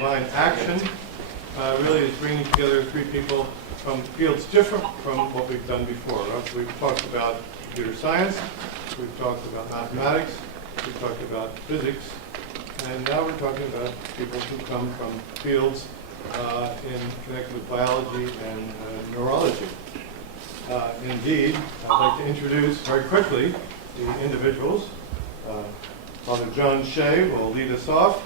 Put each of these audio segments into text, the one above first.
divine action really is bringing together three people from fields different from what we've done before. We've talked about computer science, we've talked about mathematics, we've talked about physics, and now we're talking about people who come from fields connected with biology and neurology. Indeed, I'd like to introduce very quickly the individuals. Father John Shea will lead us off.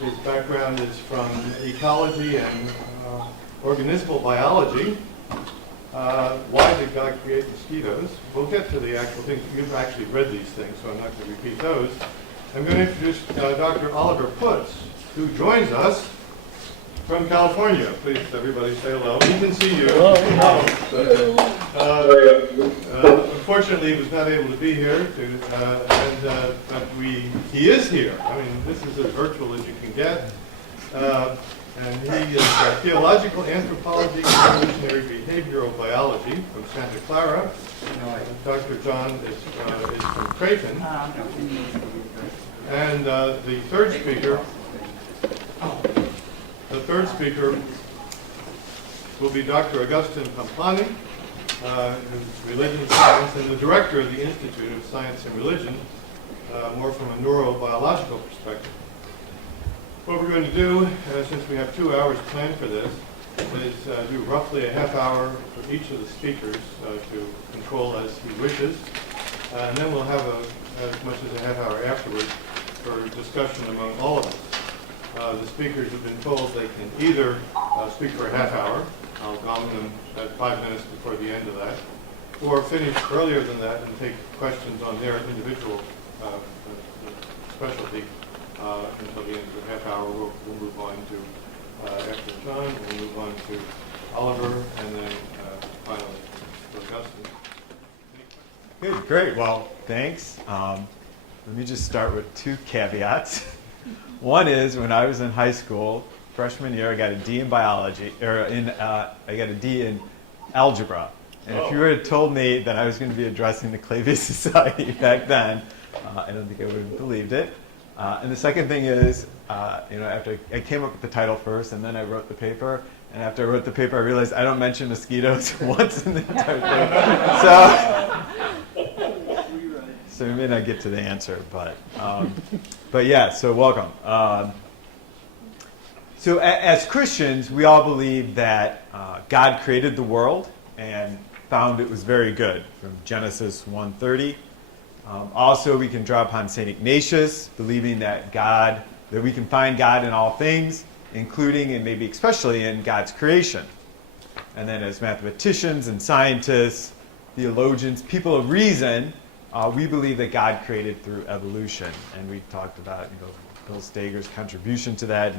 His background is from ecology and organismal biology. Why did God create mosquitoes? We'll get to the actual things. You've actually read these things, so I'm not going to repeat those. I'm going to introduce Dr. Oliver Putz, who joins us from California. Please, everybody, say hello. We can see you. Unfortunately, he was not able to be here, but he is here. I mean, this is as virtual as you can get. And he is theological anthropology and evolutionary behavioral biology from Santa Clara. Dr. John is from Creighton. And the third speaker will be Dr. Augustine Pamplany, who's religion science and the director of the Institute of Science and Religion, more from a neurobiological perspective. What we're going to do, since we have 2 hours planned for this, is do roughly a half hour for each of the speakers to control as he wishes. And then we'll have as much as a half hour afterwards for discussion among all of us. The speakers have been told they can either speak for a half hour, I'll gong them at 5 minutes before the end of that, or finish earlier than that and take questions on their individual specialty until the end of the half hour. We'll move on to, after John, we'll move on to Oliver, and then finally to Augustine. Good, great. Well, thanks. Let me just start with two caveats. One is when I was in high school, freshman year, I got a D in biology, or I got a D in algebra. And if you would have told me that I was going to be addressing the Clavius Society back then, I don't think I would have believed it. And the second thing is, after I came up with the title first, and then I wrote the paper. And after I wrote the paper, I realized I don't mention mosquitoes once in the entire thing. So we may not get to the answer, but yeah. So welcome. So as Christians, we all believe that God created the world and found it was very good, from Genesis 1:30. Also, we can draw upon St. Ignatius, believing that we can find God in all things, including and maybe especially in God's creation. And then as mathematicians and scientists, theologians, people of reason, we believe that God created through evolution. And we talked about Bill Stager's contribution to that,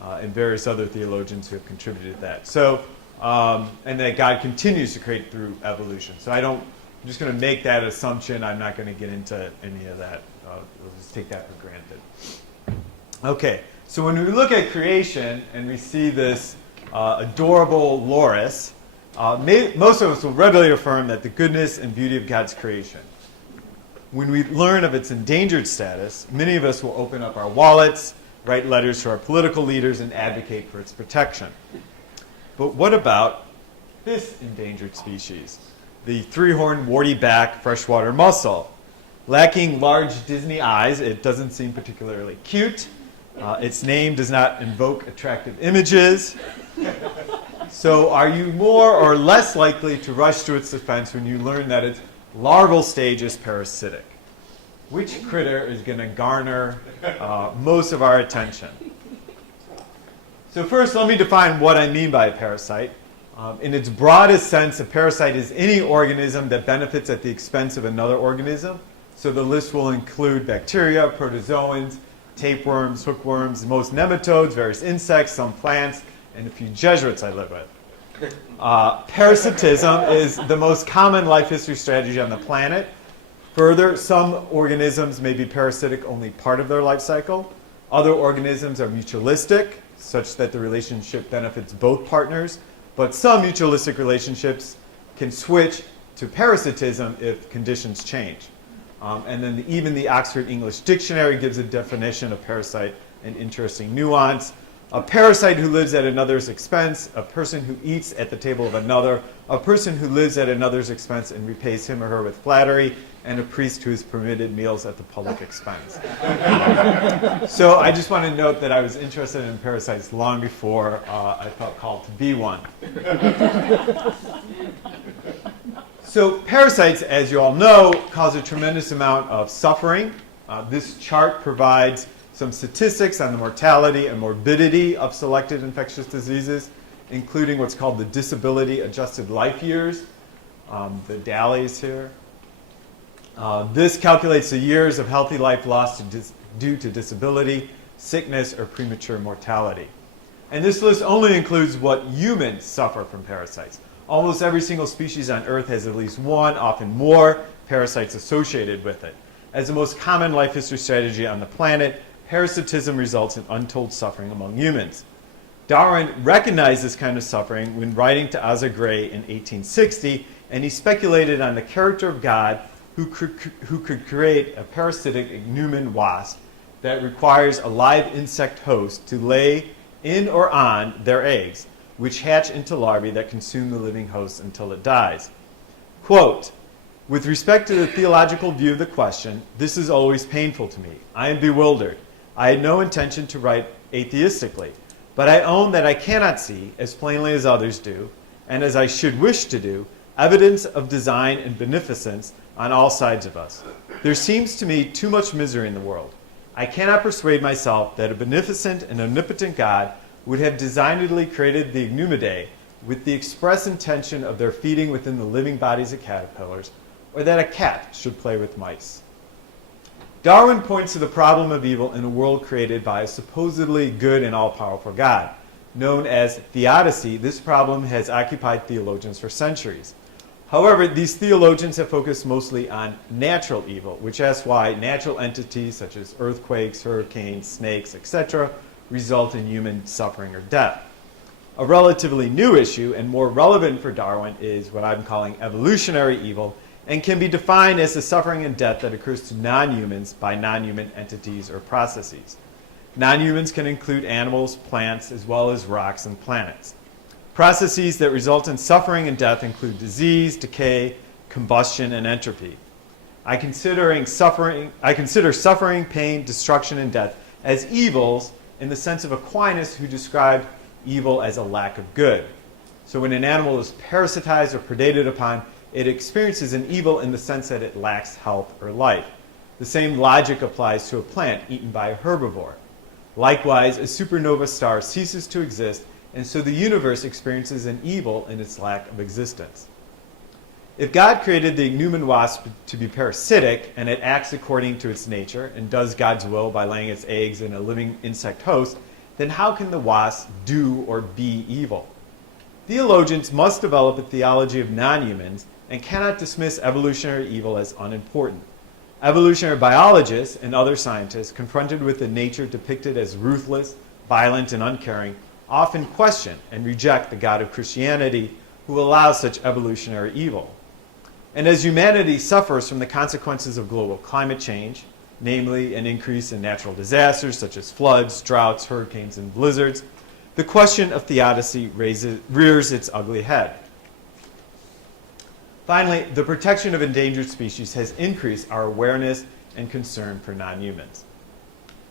and various other theologians who have contributed to that. So, and that God continues to create through evolution. So I'm just going to make that assumption. I'm not going to get into any of that. We'll just take that for granted. Okay, so when we look at creation and we see this adorable loris, most of us will readily affirm that the goodness and beauty of God's creation. When we learn of its endangered status, many of us will open up our wallets, write letters to our political leaders, and advocate for its protection. But what about this endangered species? The three-horned, warty-back freshwater mussel. Lacking large Disney eyes, it doesn't seem particularly cute. Its name does not invoke attractive images. So are you more or less likely to rush to its defense when you learn that its larval stage is parasitic? Which critter is going to garner most of our attention? So first, let me define what I mean by a parasite. In its broadest sense, a parasite is any organism that benefits at the expense of another organism. So the list will include bacteria, protozoans, tapeworms, hookworms, most nematodes, various insects, some plants, and a few Jesuits I live with. Parasitism is the most common life history strategy on the planet. Further, some organisms may be parasitic only part of their life cycle. Other organisms are mutualistic, such that the relationship benefits both partners. But some mutualistic relationships can switch to parasitism if conditions change. And then even the Oxford English Dictionary gives a definition of parasite an interesting nuance. A parasite who lives at another's expense, a person who eats at the table of another, a person who lives at another's expense and repays him or her with flattery, and a priest who is permitted meals at the public expense. So I just want to note that I was interested in parasites long before I felt called to be one. So parasites, as you all know, cause a tremendous amount of suffering. This chart provides some statistics on the mortality and morbidity of selected infectious diseases, including what's called the disability-adjusted life years, the DALYs here. This calculates the years of healthy life lost due to disability, sickness, or premature mortality. And this list only includes what humans suffer from parasites. Almost every single species on Earth has at least one, often more, parasites associated with it. As the most common life history strategy on the planet, parasitism results in untold suffering among humans. Darwin recognized this kind of suffering when writing to Asa Gray in 1860, and he speculated on the character of God who could create a parasitic ichneumon wasp that requires a live insect host to lay in or on their eggs, which hatch into larvae that consume the living host until it dies. Quote, "With respect to the theological view of the question, this is always painful to me. I am bewildered. I had no intention to write atheistically, but I own that I cannot see, as plainly as others do, and as I should wish to do, evidence of design and beneficence on all sides of us. There seems to me too much misery in the world. I cannot persuade myself that a beneficent and omnipotent God would have designedly created the ichneumonidae with the express intention of their feeding within the living bodies of caterpillars, or that a cat should play with mice." Darwin points to the problem of evil in a world created by a supposedly good and all-powerful God. Known as theodicy, this problem has occupied theologians for centuries. However, these theologians have focused mostly on natural evil, which asks why natural entities such as earthquakes, hurricanes, snakes, etc., result in human suffering or death. A relatively new issue and more relevant for Darwin is what I'm calling evolutionary evil, and can be defined as the suffering and death that occurs to non-humans by non-human entities or processes. Non-humans can include animals, plants, as well as rocks and planets. Processes that result in suffering and death include disease, decay, combustion, and entropy. I consider suffering, pain, destruction, and death as evils in the sense of Aquinas, who described evil as a lack of good. So when an animal is parasitized or predated upon, it experiences an evil in the sense that it lacks health or life. The same logic applies to a plant eaten by a herbivore. Likewise, a supernova star ceases to exist, and so the universe experiences an evil in its lack of existence. If God created the ichneumon wasp to be parasitic, and it acts according to its nature and does God's will by laying its eggs in a living insect host, then how can the wasp do or be evil? Theologians must develop a theology of non-humans and cannot dismiss evolutionary evil as unimportant. Evolutionary biologists and other scientists, confronted with a nature depicted as ruthless, violent, and uncaring, often question and reject the God of Christianity, who allows such evolutionary evil. And as humanity suffers from the consequences of global climate change, namely an increase in natural disasters such as floods, droughts, hurricanes, and blizzards, the question of theodicy rears its ugly head. Finally, the protection of endangered species has increased our awareness and concern for non-humans.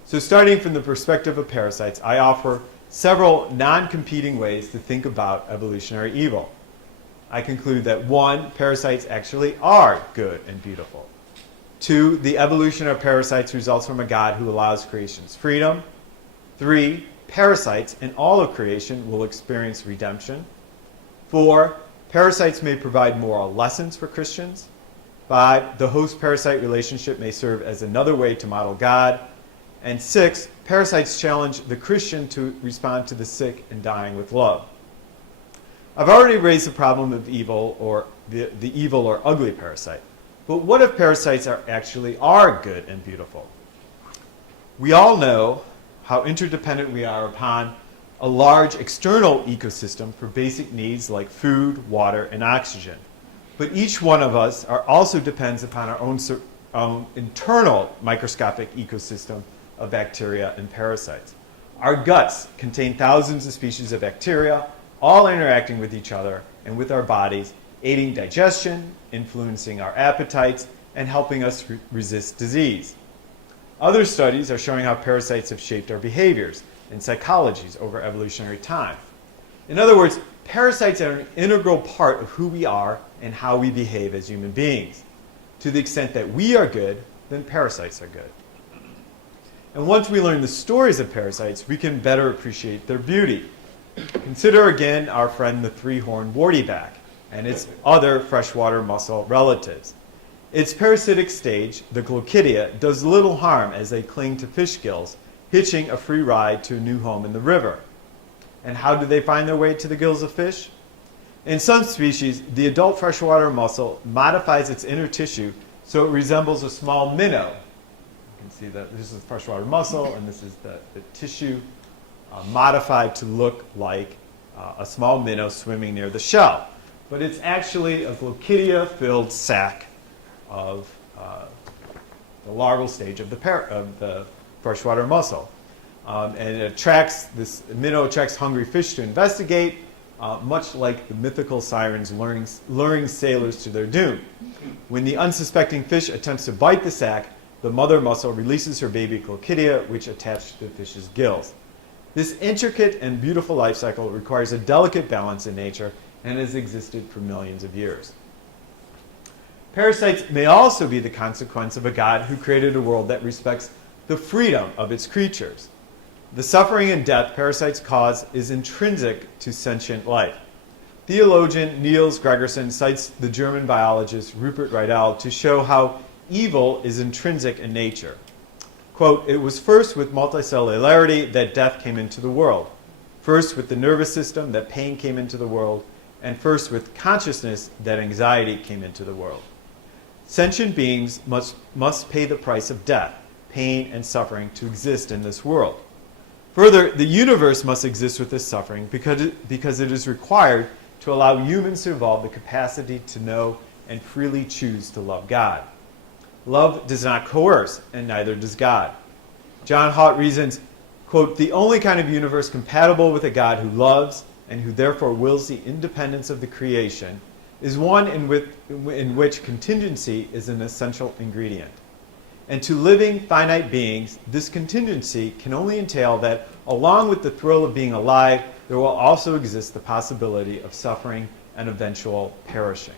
So starting from the perspective of parasites, I offer several non-competing ways to think about evolutionary evil. I conclude that 1, parasites actually are good and beautiful. 2, the evolution of parasites results from a God who allows creation's freedom. 3, parasites and all of creation will experience redemption. 4, parasites may provide moral lessons for Christians. 5, the host-parasite relationship may serve as another way to model God. And 6, parasites challenge the Christian to respond to the sick and dying with love. I've already raised the problem of evil, or the evil or ugly parasite. But what if parasites actually are good and beautiful? We all know how interdependent we are upon a large external ecosystem for basic needs like food, water, and oxygen. But each one of us also depends upon our own internal microscopic ecosystem of bacteria and parasites. Our guts contain thousands of species of bacteria, all interacting with each other and with our bodies, aiding digestion, influencing our appetites, and helping us resist disease. Other studies are showing how parasites have shaped our behaviors and psychologies over evolutionary time. In other words, parasites are an integral part of who we are and how we behave as human beings. To the extent that we are good, then parasites are good. And once we learn the stories of parasites, we can better appreciate their beauty. Consider again our friend the three-horned wartyback and its other freshwater mussel relatives. Its parasitic stage, the glochidia, does little harm as they cling to fish gills, hitching a free ride to a new home in the river. And how do they find their way to the gills of fish? In some species, the adult freshwater mussel modifies its inner tissue so it resembles a small minnow. You can see that this is the freshwater mussel, and this is the tissue modified to look like a small minnow swimming near the shell. But it's actually a glochidia-filled sac of the larval stage of the freshwater mussel. And this minnow attracts hungry fish to investigate, much like the mythical sirens luring sailors to their doom. When the unsuspecting fish attempts to bite the sac, the mother mussel releases her baby glochidia, which attach to the fish's gills. This intricate and beautiful life cycle requires a delicate balance in nature and has existed for millions of years. Parasites may also be the consequence of a God who created a world that respects the freedom of its creatures. The suffering and death parasites cause is intrinsic to sentient life. Theologian Niels Gregerson cites the German biologist Rupert Riedel to show how evil is intrinsic in nature. Quote, "It was first with multicellularity that death came into the world, first with the nervous system that pain came into the world, and first with consciousness that anxiety came into the world. Sentient beings must pay the price of death, pain, and suffering to exist in this world. Further, the universe must exist with this suffering because it is required to allow humans to evolve the capacity to know and freely choose to love God. Love does not coerce, and neither does God." John Haught reasons, quote, "The only kind of universe compatible with a God who loves and who therefore wills the independence of the creation is one in which contingency is an essential ingredient. And to living, finite beings, this contingency can only entail that, along with the thrill of being alive, there will also exist the possibility of suffering and eventual perishing."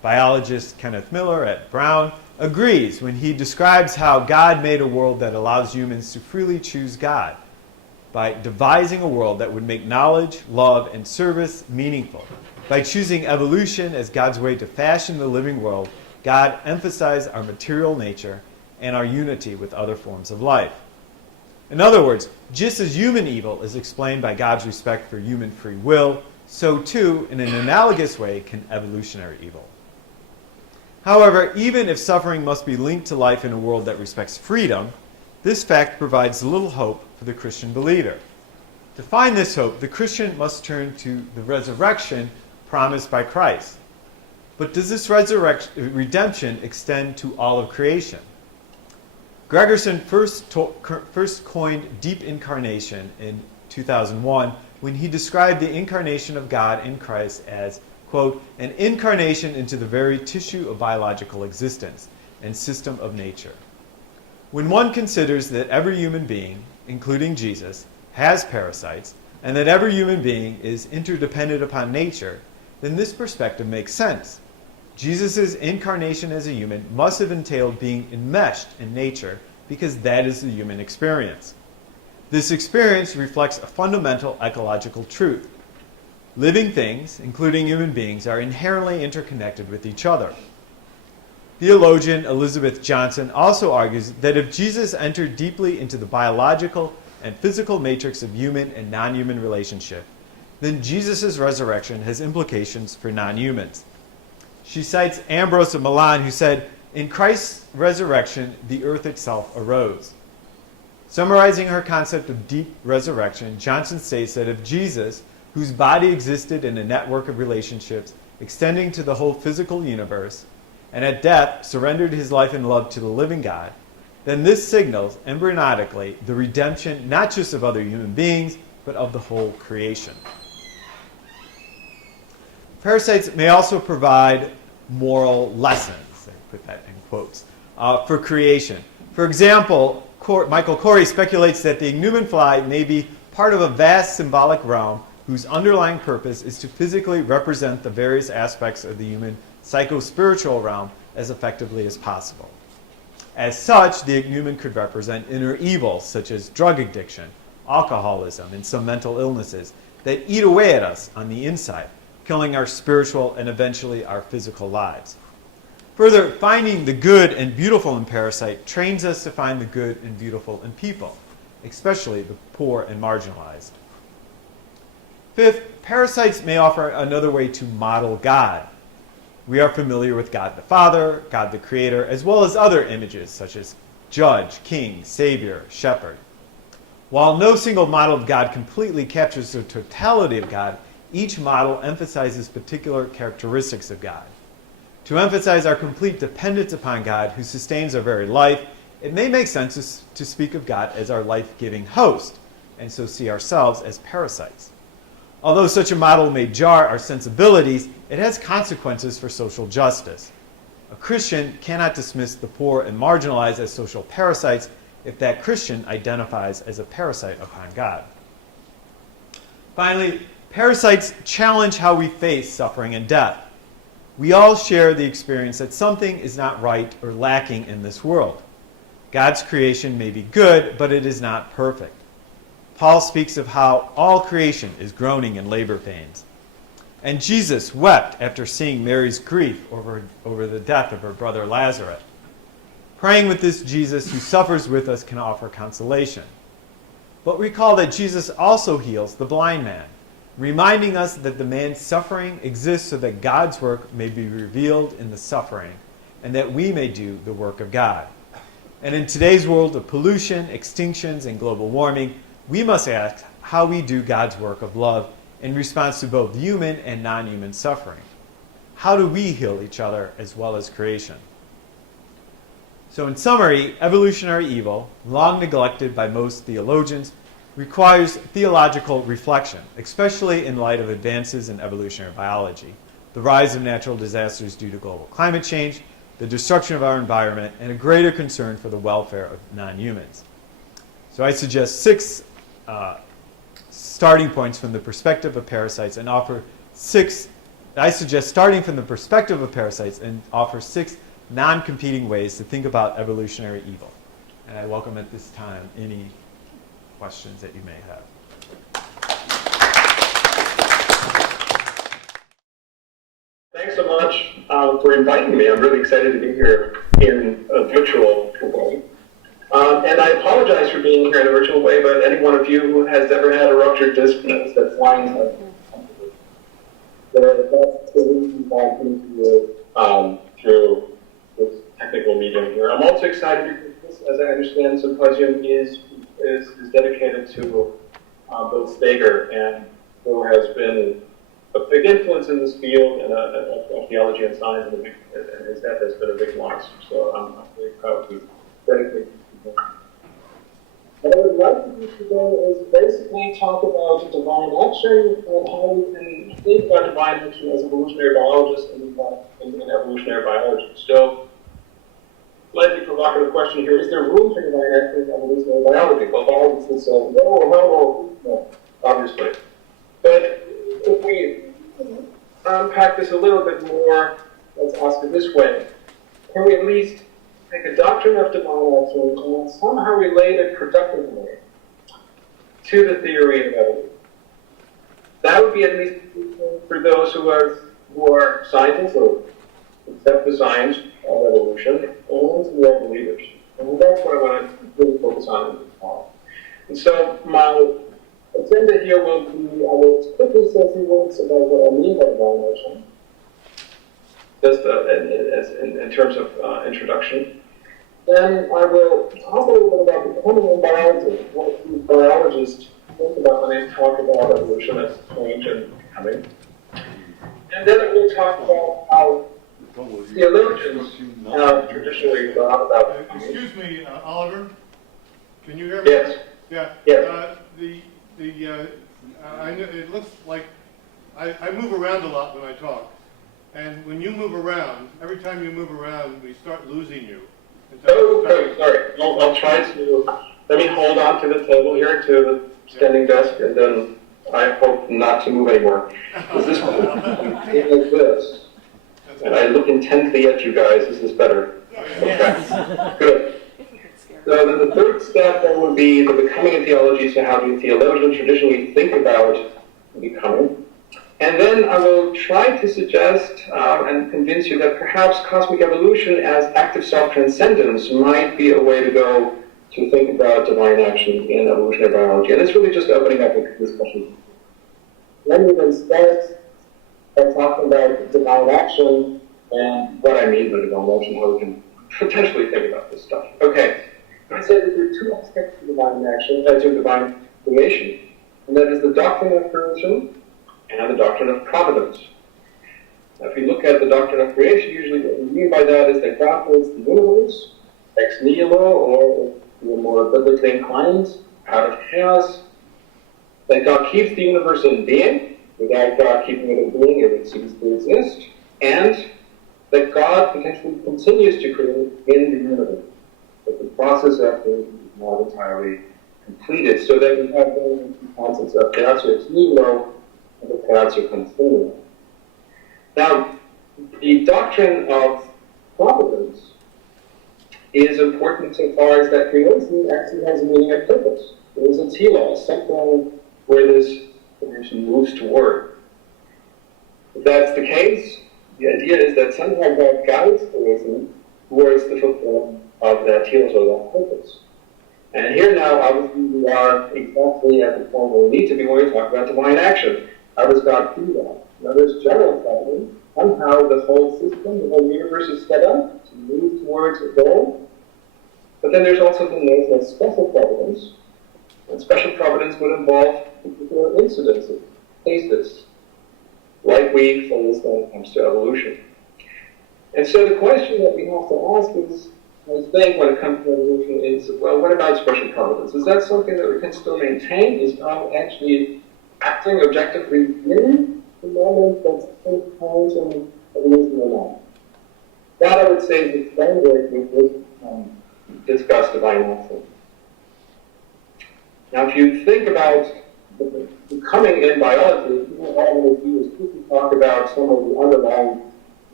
Biologist Kenneth Miller at Brown agrees when he describes how God made a world that allows humans to freely choose God by devising a world that would make knowledge, love, and service meaningful. By choosing evolution as God's way to fashion the living world, God emphasized our material nature and our unity with other forms of life. In other words, just as human evil is explained by God's respect for human free will, so too, in an analogous way, can evolutionary evil. However, even if suffering must be linked to life in a world that respects freedom, this fact provides little hope for the Christian believer. To find this hope, the Christian must turn to the resurrection promised by Christ. But does this redemption extend to all of creation? Gregerson first coined deep incarnation in 2001 when he described the incarnation of God in Christ as, quote, "an incarnation into the very tissue of biological existence and system of nature." When one considers that every human being, including Jesus, has parasites, and that every human being is interdependent upon nature, then this perspective makes sense. Jesus' incarnation as a human must have entailed being enmeshed in nature because that is the human experience. This experience reflects a fundamental ecological truth. Living things, including human beings, are inherently interconnected with each other. Theologian Elizabeth Johnson also argues that if Jesus entered deeply into the biological and physical matrix of human and non-human relationship, then Jesus' resurrection has implications for non-humans. She cites Ambrose of Milan, who said, "In Christ's resurrection, the earth itself arose." Summarizing her concept of deep resurrection, Johnson states that if Jesus, whose body existed in a network of relationships extending to the whole physical universe, and at death surrendered his life and love to the living God, then this signals, embryonically, the redemption not just of other human beings, but of the whole creation. Parasites may also provide moral lessons, I put that in quotes, for creation. For example, Michael Corey speculates that the ichneumon fly may be part of a vast symbolic realm whose underlying purpose is to physically represent the various aspects of the human psycho-spiritual realm as effectively as possible. As such, the ichneumon could represent inner evils such as drug addiction, alcoholism, and some mental illnesses that eat away at us on the inside, killing our spiritual and eventually our physical lives. Further, finding the good and beautiful in parasite trains us to find the good and beautiful in people, especially the poor and marginalized. Fifth, parasites may offer another way to model God. We are familiar with God the Father, God the Creator, as well as other images such as Judge, King, Savior, Shepherd. While no single model of God completely captures the totality of God, each model emphasizes particular characteristics of God. To emphasize our complete dependence upon God, who sustains our very life, it may make sense to speak of God as our life-giving host, and so see ourselves as parasites. Although such a model may jar our sensibilities, it has consequences for social justice. A Christian cannot dismiss the poor and marginalized as social parasites if that Christian identifies as a parasite upon God. Finally, parasites challenge how we face suffering and death. We all share the experience that something is not right or lacking in this world. God's creation may be good, but it is not perfect. Paul speaks of how all creation is groaning in labor pains. And Jesus wept after seeing Mary's grief over the death of her brother Lazarus. Praying with this Jesus who suffers with us can offer consolation. But recall that Jesus also heals the blind man, reminding us that the man's suffering exists so that God's work may be revealed in the suffering, and that we may do the work of God. And in today's world of pollution, extinctions, and global warming, we must ask how we do God's work of love in response to both human and non-human suffering. How do we heal each other as well as creation? So in summary, evolutionary evil, long neglected by most theologians, requires theological reflection, especially in light of advances in evolutionary biology, the rise of natural disasters due to global climate change, the destruction of our environment, and a greater concern for the welfare of non-humans. So I suggest 6 starting points from the perspective of parasites and offer 6 non-competing ways to think about evolutionary evil. And I welcome at this time any questions that you may have. Thanks so much for inviting me. I'm really excited to be here in a virtual way. And I apologize for being here in a virtual way, but any one of you who has ever had a ruptured disc knows that flying is that's the reason why I'm here through this technical medium here. I'm also excited because this, as I understand, Symposium is dedicated to Bill Steger, and who has been a big influence in this field and of theology and science, and his death has been a big loss. So I'm really proud to dedicate to him. What I would like to do today is basically talk about divine action and how we can think about divine action as evolutionary biologists and in evolutionary biology. So, slightly provocative question here: is there room for divine action in evolutionary biology? Well, biologists would say no, obviously. But if we unpack this a little bit more, let's ask it this way: can we at least take a doctrine of divine action and somehow relate it productively to the theory of evolution? That would be at least for those who are scientists or accept the science of evolution, and who are believers. And that's what I want to really focus on in this talk. And so my agenda here will be, I will quickly say a few words about what I mean by divine action, just in terms of introduction. Then I will talk a little bit about becoming a biologist, what these biologists think about when they talk about evolution as change and becoming. And then I will talk about how theologians have traditionally thought about. Excuse me, Oliver. Can you hear me? Yes. Yeah. Yes. I know it looks like I move around a lot when I talk, and when you move around, every time you move around, we start losing you. Okay, sorry. I'll try to. Let me hold on to the table here, to the standing desk, and then I hope not to move anymore. Is this like this? And I look intently at you guys. This is better. Okay. Good. So then the third step then would be the becoming in theology. So how do theologians traditionally think about becoming? And then I will try to suggest and convince you that perhaps cosmic evolution as active self-transcendence might be a way to go to think about divine action in evolutionary biology. And it's really just opening up a discussion. Let me then start by talking about divine action and what I mean by divine action, how we can potentially think about this stuff. Okay, I say that there are two aspects to divine action, to divine creation, and that is the doctrine of creation and the doctrine of providence. Now, if you look at the doctrine of creation, usually what we mean by that is that God creates the universe ex nihilo, or if you're more biblically inclined, out of chaos, that God keeps the universe in being. Without God keeping it in being, it would cease to exist, and that God potentially continues to create in the universe. But the process of creation is not entirely completed, so that we have those concepts of creatio ex nihilo and the creatio continuum. Now, the doctrine of providence is important so far as that creation actually has a meaning of purpose. There is a telos, something where this creation moves toward. If that's the case, the idea is that somehow God guides creation towards the fulfillment of that telos or that purpose. And here now, obviously, we are exactly at the point where we need to be when we talk about divine action. How does God do that? Now, there's general providence. Somehow the whole system, the whole universe is set up to move towards a goal. But then there's also the notion of special providence. And special providence would involve particular incidences, cases, like we face when it comes to evolution. And so the question that we have to ask is, I think when it comes to evolution is, well, what about special providence? Is that something that we can still maintain? Is God actually acting objectively in the moment that's in times in evolution or not? That, I would say, is the framework with which discuss divine action. Now, if you think about becoming in biology, what I'm going to do is quickly talk about some of the underlying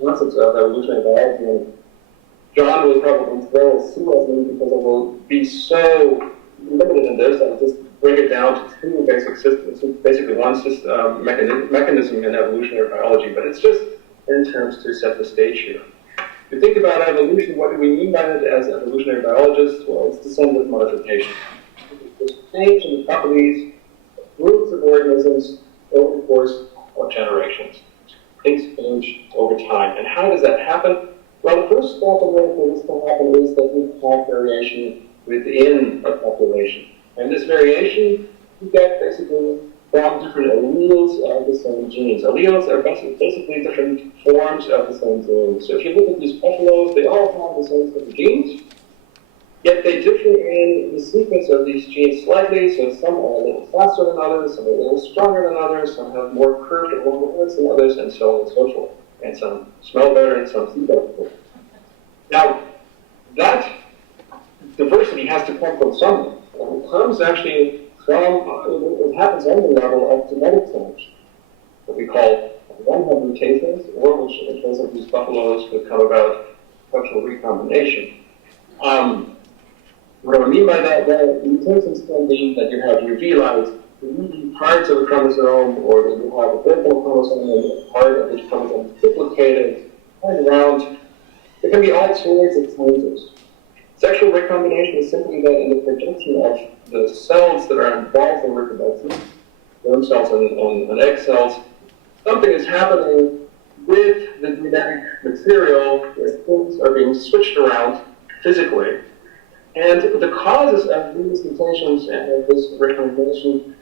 concepts of evolutionary biology. And John will probably throw a sue at me because I will be so limited in this. I'll just bring it down to two basic systems, basically one system, mechanism in evolutionary biology, but it's just in terms to set the stage here. If you think about evolution, what do we mean by it as evolutionary biologists? Well, it's descendant modification. It's change in the properties of groups of organisms over the course of generations. Things change over time. And how does that happen? Well, the first step in order for this to happen is that we have variation within a population. And this variation you get basically from different alleles of the same genes. Alleles are basically different forms of the same gene. So if you look at these buffaloes, they all have the same set of genes, yet they differ in the sequence of these genes slightly. So some are a little faster than others, some are a little stronger than others, some have more curved or longer horns than others, and so on and so forth. And some smell better and some see better. Now, that diversity has to come from somewhere. And it comes actually from, it happens on the level of genetic change, what we call one-hub mutations, or which in case of these buffaloes would come about structural recombination. What I mean by that, the mutations can be that you have UV light, parts of a chromosome, or that you have a vertical chromosome and a part of which chromosome is duplicated, and around. There can be all sorts of changes. Sexual recombination is simply that in the projection of the cells that are involved in reproduction, sperm cells and egg cells, something is happening with the genetic material where things are being switched around physically. And the causes of these mutations and of this recombination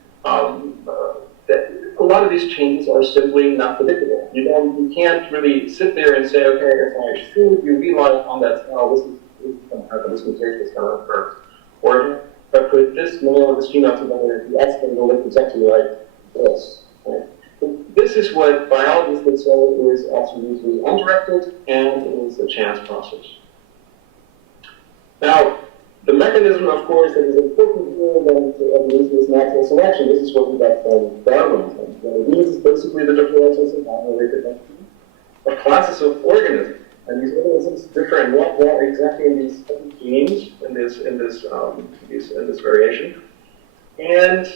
a lot of these changes are simply not predictable. You can't really sit there and say, okay, if I shoot UV light on that cell, this is going to happen, this mutation is going to occur. Or if I put this male and this female together, the X will look exactly like this. Right? This is what biologists would say is absolutely undirected and is a chance process. Now, the mechanism, of course, that is important here then to evolution is natural selection. This is what we got from Darwin. And these is basically the differentials in reproduction of classes of organisms. And these organisms differ in what? Well, exactly in these genes, in this variation. And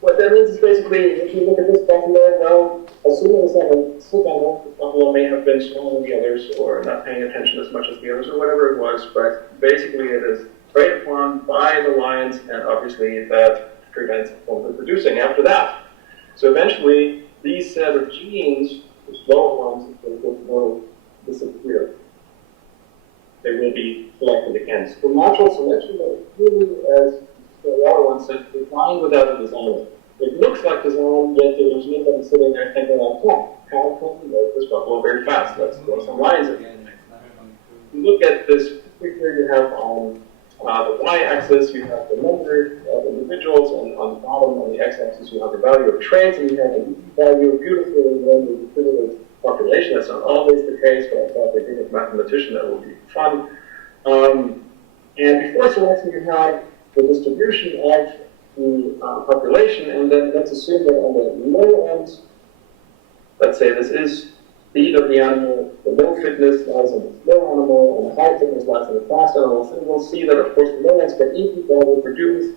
what that means is basically, if you look at this buffalo, well, assuming it's not a sick animal, the buffalo may have been smaller than the others, or not paying attention as much as the others, or whatever it was, but basically it is preyed upon by the lions, and obviously that prevents it from reproducing after that. So eventually, these set of genes, the slower ones, will disappear. They will be selected against. The natural selection is really, as the other one said, designed without a designer. It looks like design, yet there's nobody sitting there thinking like, oh, how can we make this buffalo very fast? Let's throw some lines in. You look at this picture, you have on the y-axis, you have the number of individuals, and on the bottom, on the x-axis, you have the value of traits, and you have the value beautifully when distributed population. That's not always the case, but I thought they did with mathematician, that would be fun. And before selection, you have the distribution of the population, and then let's assume that on the low end, let's say this is speed of the animal, the low fitness lies in the slow animal, and the high fitness lies in the fast animal. So we'll see that, of course, the low ends get eaten, they will produce,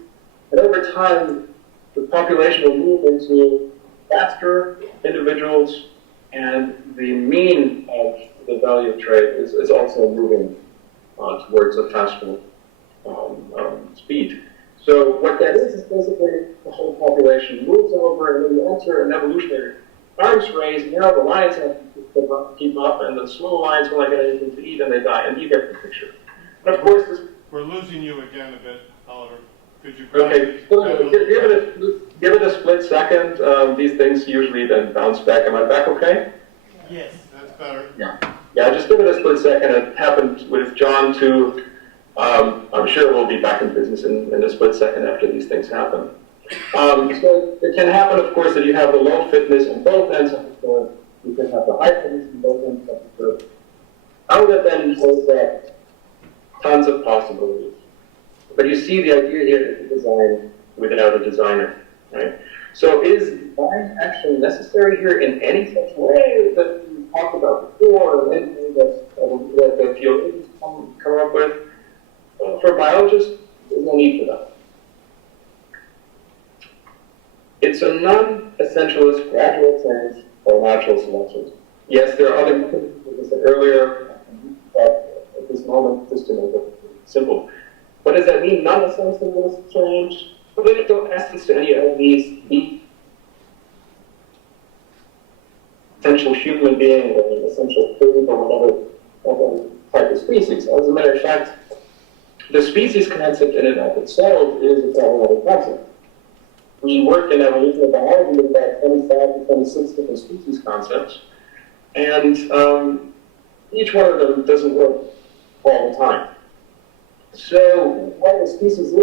and over time, the population will move into faster individuals, and the mean of the value of trait is also moving towards a faster speed. So what that is basically the whole population moves over, and then you enter an evolutionary arms race. Now the lions have to keep up, and the slow lions will not get anything to eat, and they die. And you get the picture. And of course, this. We're losing you again a bit, Oliver. Could you? Okay, give it a split second. These things usually then bounce back. Am I back? Okay. Yes, that's better. Yeah. Just give it a split second. It happened with John too. I'm sure we'll be back in business in a split second after these things happen. So it can happen, of course, that you have the low fitness on both ends of the curve. You can have the high fitness on both ends of the curve. How would that then encode that? Tons of possibilities. But you see the idea here is to design without a designer, right? So is design actually necessary here in any such way that we talked about before, or anything that the theologians come up with? Well, for biologists, there's no need for that. It's a non-essentialist gradual change or natural selection. Yes, there are other methods, as I said earlier, but at this moment, just to make it simple. What does that mean, non-essentialist change? Well, they don't essence to any of these essential human being or an essential food or whatever type of species. As a matter of fact, the species concept in and of itself is a problematic concept. We work in evolutionary biology with about 25 to 26 different species concepts, and each one of them doesn't work all the time. So what a species is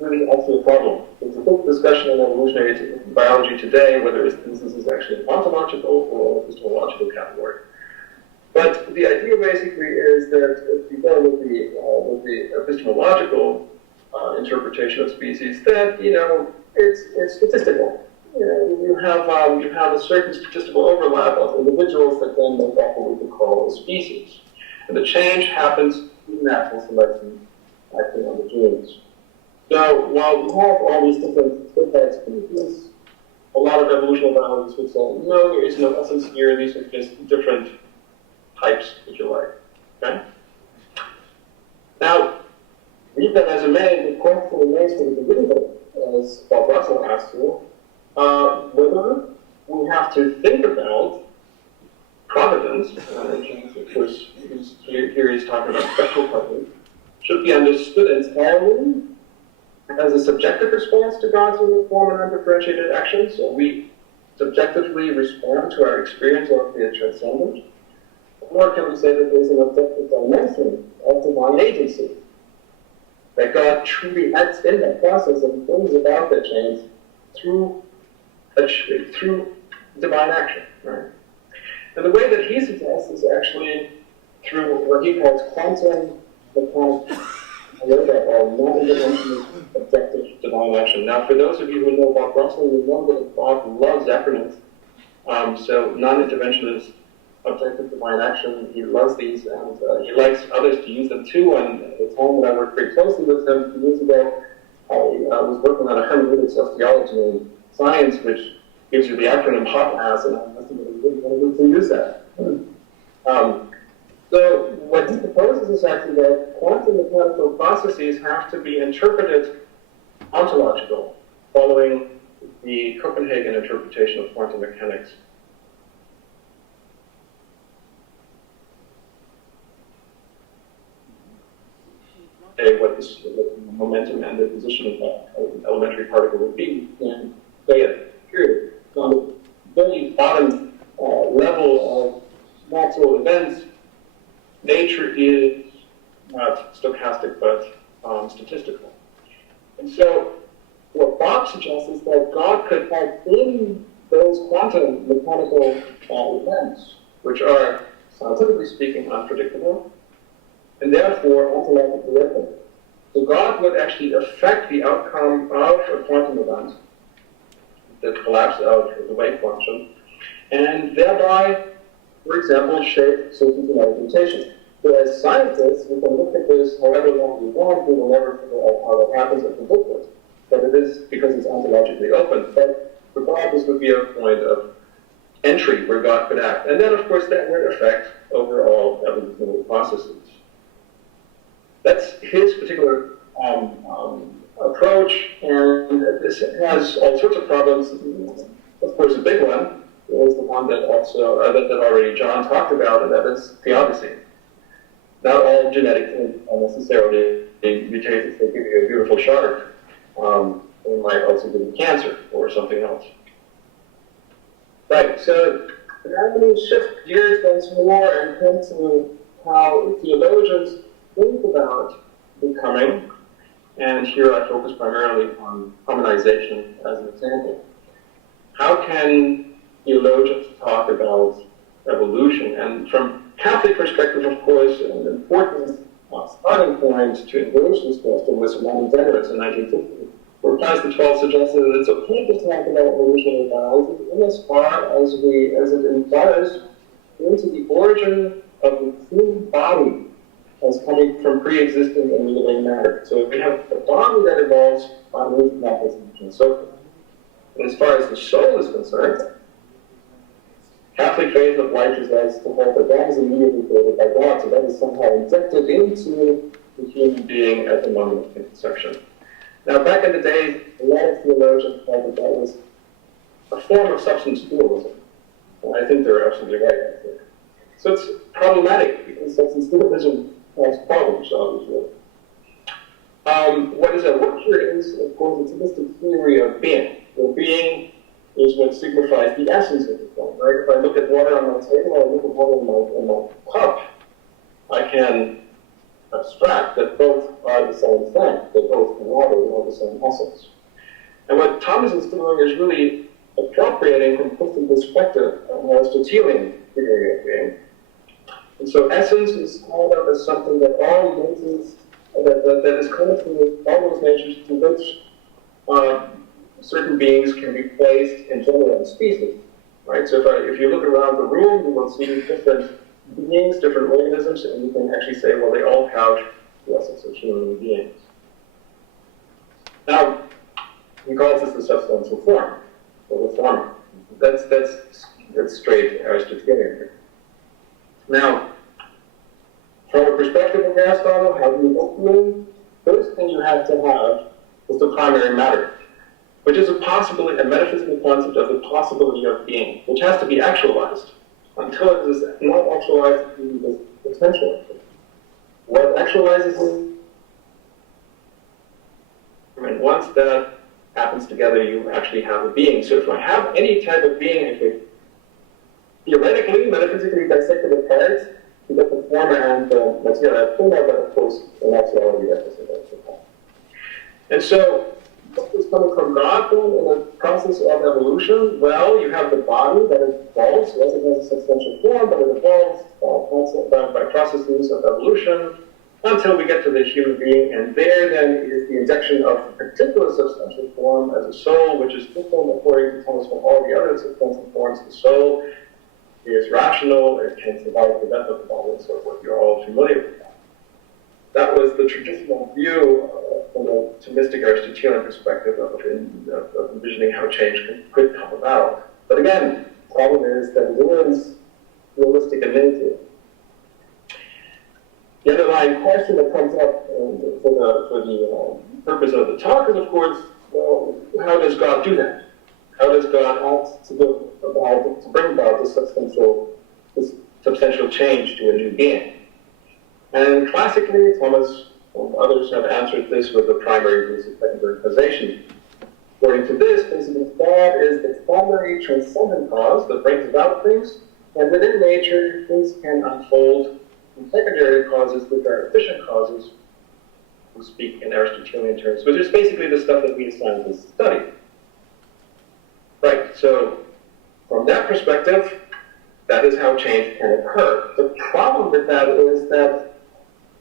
really actually a problem. There's a big discussion in evolutionary biology today whether a species is actually an ontological or an epistemological category. But the idea basically is that if you go with the epistemological interpretation of species, that it's statistical. You have a certain statistical overlap of individuals that then make up what we could call a species, and the change happens through natural selection, acting on the genes. So while we have all these different type species, a lot of evolutionary biologists would say, no, there is no essence here. These are just different types, if you like. Okay? Now, leave that as it may, the question remains for the individual, as Bob Russell asked you, whether we have to think about providence, which here he's talking about special providence, should be understood entirely as a subjective response to God's uniform and undifferentiated action. So we subjectively respond to our experience of the transcendent. Or can we say that there's an objective dimension of divine agency? That God truly acts in that process and brings about that change through divine action, right? And the way that he suggests is actually through what he calls quantum mechanics, or non-interventional objective divine action. Now, for those of you who know Bob Russell, you know that Bob loves acronyms. So non-interventionist objective divine action, he loves these, and he likes others to use them too. And at the time when I worked very closely with him a few years ago, I was working on a hermeneutics of theology and science, which gives you the acronym HOT-AS, and I asked him if he really wanted to use that. So what he proposes is actually that quantum mechanical processes have to be interpreted ontological, following the Copenhagen interpretation of quantum mechanics. What the momentum and the position of an elementary particle would be in, say, a period. On the very bottom level of natural events, nature is not stochastic, but statistical. And so what Bob suggests is that God could have in those quantum mechanical events, which are, scientifically speaking, unpredictable, and therefore ontologically open. So God would actually affect the outcome of a quantum event, the collapse of the wave function, and thereby, for example, shape certain genetic mutations. So as scientists, we can look at this however long we want, we will never figure out how that happens or predict it. But it is because it's ontologically open. But for God, this would be a point of entry where God could act. And then, of course, that would affect overall evolutionary processes. That's his particular approach, and this has all sorts of problems. Of course, a big one is the one that also that already John talked about, and that is theodicy. Not all genetics are necessarily mutations that give you a beautiful shark. They might also give you cancer or something else. Right. So now we shift gears once more and come to how theologians think about becoming, and here I focus primarily on harmonization as an example. How can theologians talk about evolution? And from Catholic perspective, of course, an important starting point to engage this question was Martin Demeritz in 1950, where Pius XII suggested that it's okay to talk about evolutionary biology in as far as it inquires into the origin of the human body as coming from pre-existing and living matter. So we have a body that evolves by means of mathematicians and so forth. And as far as the soul is concerned, Catholic faith obliges us to hold that that is immediately created by God, so that is somehow injected into the human being at the moment of conception. Now, back in the day, a lot of theologians thought that that was a form of substance dualism. And I think they're absolutely right, I think. So it's problematic because substance dualism has problems, obviously. What is at work here is, of course, a holistic theory of being. Where being is what signifies the essence of the thing, right? If I look at water on my table, or I look at water in my cup, I can abstract that both are the same thing, that both can water and have the same essence. And what Thomas is doing is really appropriating from Christian perspective an Aristotelian theory of being. And so essence is called up as something that all natures, that is common to all those natures to which certain beings can be placed in general in species, right? So if you look around the room, you will see different beings, different organisms, and you can actually say, well, they all have the essence of human beings. Now, he calls this the substantial form, or the form. That's straight Aristotelian. Now, from a perspective of Aristotle, how do you open? First thing you have to have is the primary matter, which is a metaphysical concept of the possibility of being, which has to be actualized. Until it is not actualized, it is potential. What actualizes it in once that happens together, you actually have a being. So if I have any type of being, if you theoretically, metaphysically dissected apart, you get the former and the material prima, but of course, the actuality represents the form. And so, what is coming from God then in the process of evolution? Well, you have the body that evolves, yes, it has a substantial form, but it evolves by processes of evolution until we get to the human being, and there then is the injection of a particular substantial form as a soul, which is different according to Thomas from all the other substantial forms. The soul is rational, it can survive the death of the body, and so forth. You're all familiar with that. That was the traditional view from a Thomistic Aristotelian perspective of envisioning how change could come about. But again, the problem is that it is realistic and limited. The underlying question that comes up for the purpose of the talk is, of course, well, how does God do that? How does God act to bring about this substantial change to a new being? And classically, Thomas and others have answered this with the primary use of secondary causation. According to this, basically, God is the primary transcendent cause that brings about things, and within nature, things can unfold in secondary causes, which are efficient causes, we speak in Aristotelian terms, which is basically the stuff that we as scientists study. Right, so from that perspective, that is how change can occur. The problem with that is that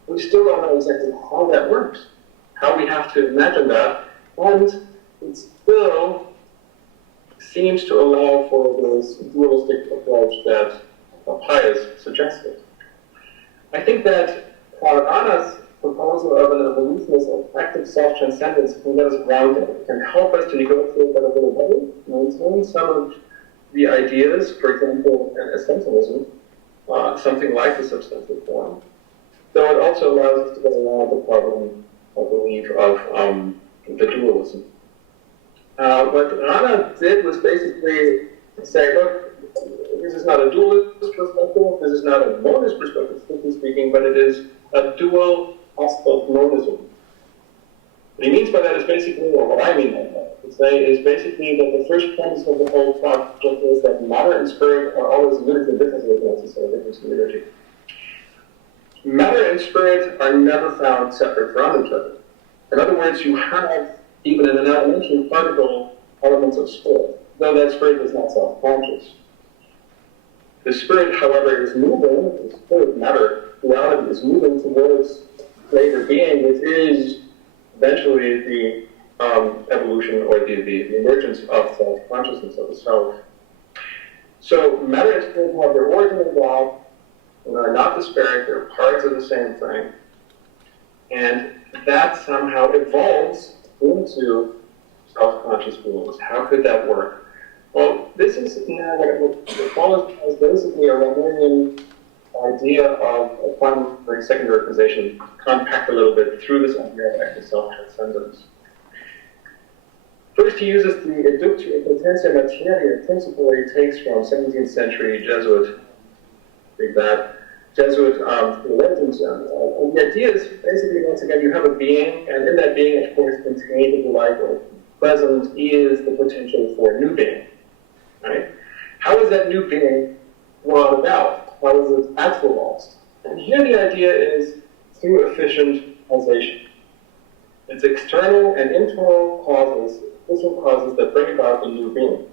we still don't know exactly how that works, how we have to imagine that, and it still seems to allow for this dualistic approach that Pius suggested. I think that Clarana's proposal of an evolutionist of active self-transcendence can get us grounded. It can help us to negotiate that a little better, maintain some of the ideas, for example, in essentialism, something like the substantive form, though it also allows us to get around the problem, I believe, of the dualism. What Rana did was basically say, look, this is not a dualist perspective, this is not a monist perspective, strictly speaking, but it is a dual aspect monism. What he means by that is basically, or what I mean by that, to say, is basically that the first premise of the whole project is that matter and spirit are always unity and difference in difference in unity. Matter and spirit are never found separate from each other. In other words, you have, even in an elementary particle, elements of spirit, though that spirit is not self-conscious. The spirit, however, is moving, the spirit matter, reality is moving towards greater being, which is eventually the evolution or the emergence of self-consciousness of the self. So matter and spirit have their origin in God, and are not disparate, they're parts of the same thing. And that somehow evolves into self-conscious beings. How could that work? Well, this is now what follows as basically a Romanian idea of a primary secondary causation compact a little bit through this idea of active self-transcendence. First, he uses the eductio potentia materia principle he takes from 17th century Jesuit, Jesuit theologians. And the idea is basically, once again, you have a being, and in that being, of course, contained, if you like, or present is the potential for a new being. Right? How is that new being brought about? How is it actualized? And here the idea is through efficient causation. It's external and internal causes, efficient causes that bring about the new being.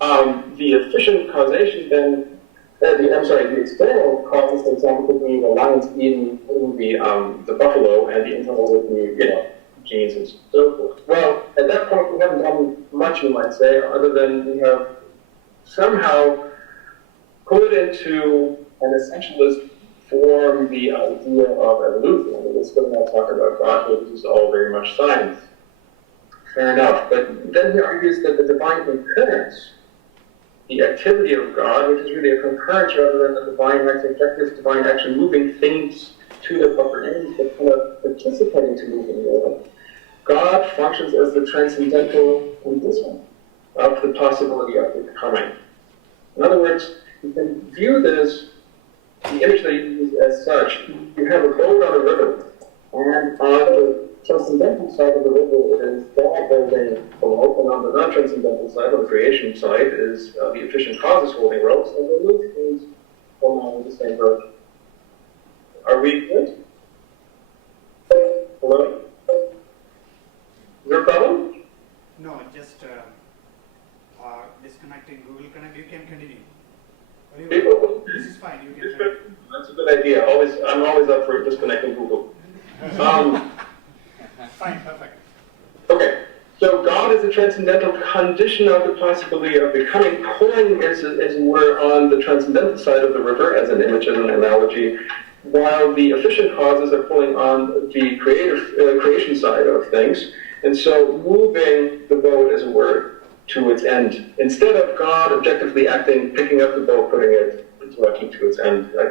The efficient causation then, the external causes, for example, could be the lions eating the buffalo, and the internal would be, genes and so forth. Well, at that point, we haven't done much, you might say, other than we have somehow put into an essentialist form the idea of evolution. I mean, we're still not talking about God, this is all very much science. Fair enough. But then he argues that the divine concurrence, the activity of God, which is really a concurrence rather than a divine active divine action, moving things to the proper end, but kind of participating to moving there. God functions as the transcendental condition of the possibility of becoming. In other words, you can view this, the image that you use as such. You have a boat on a river, and on the transcendental side of the river is God holding the rope, and on the non-transcendental side, on the creation side, is the efficient causes holding ropes, and they move things along in the same direction. Are we good? Hello? Is there a problem? No, just disconnecting Google Connect. You can continue. This is fine. You can continue. That's a good idea. I'm always up for disconnecting Google. Fine, perfect. Okay, so God is a transcendental condition of the possibility of becoming, pulling as it were on the transcendental side of the river, as an image, as an analogy, while the efficient causes are pulling on the creation side of things, and so moving the boat, as it were, to its end. Instead of God objectively acting, picking up the boat, putting it directly to its end. I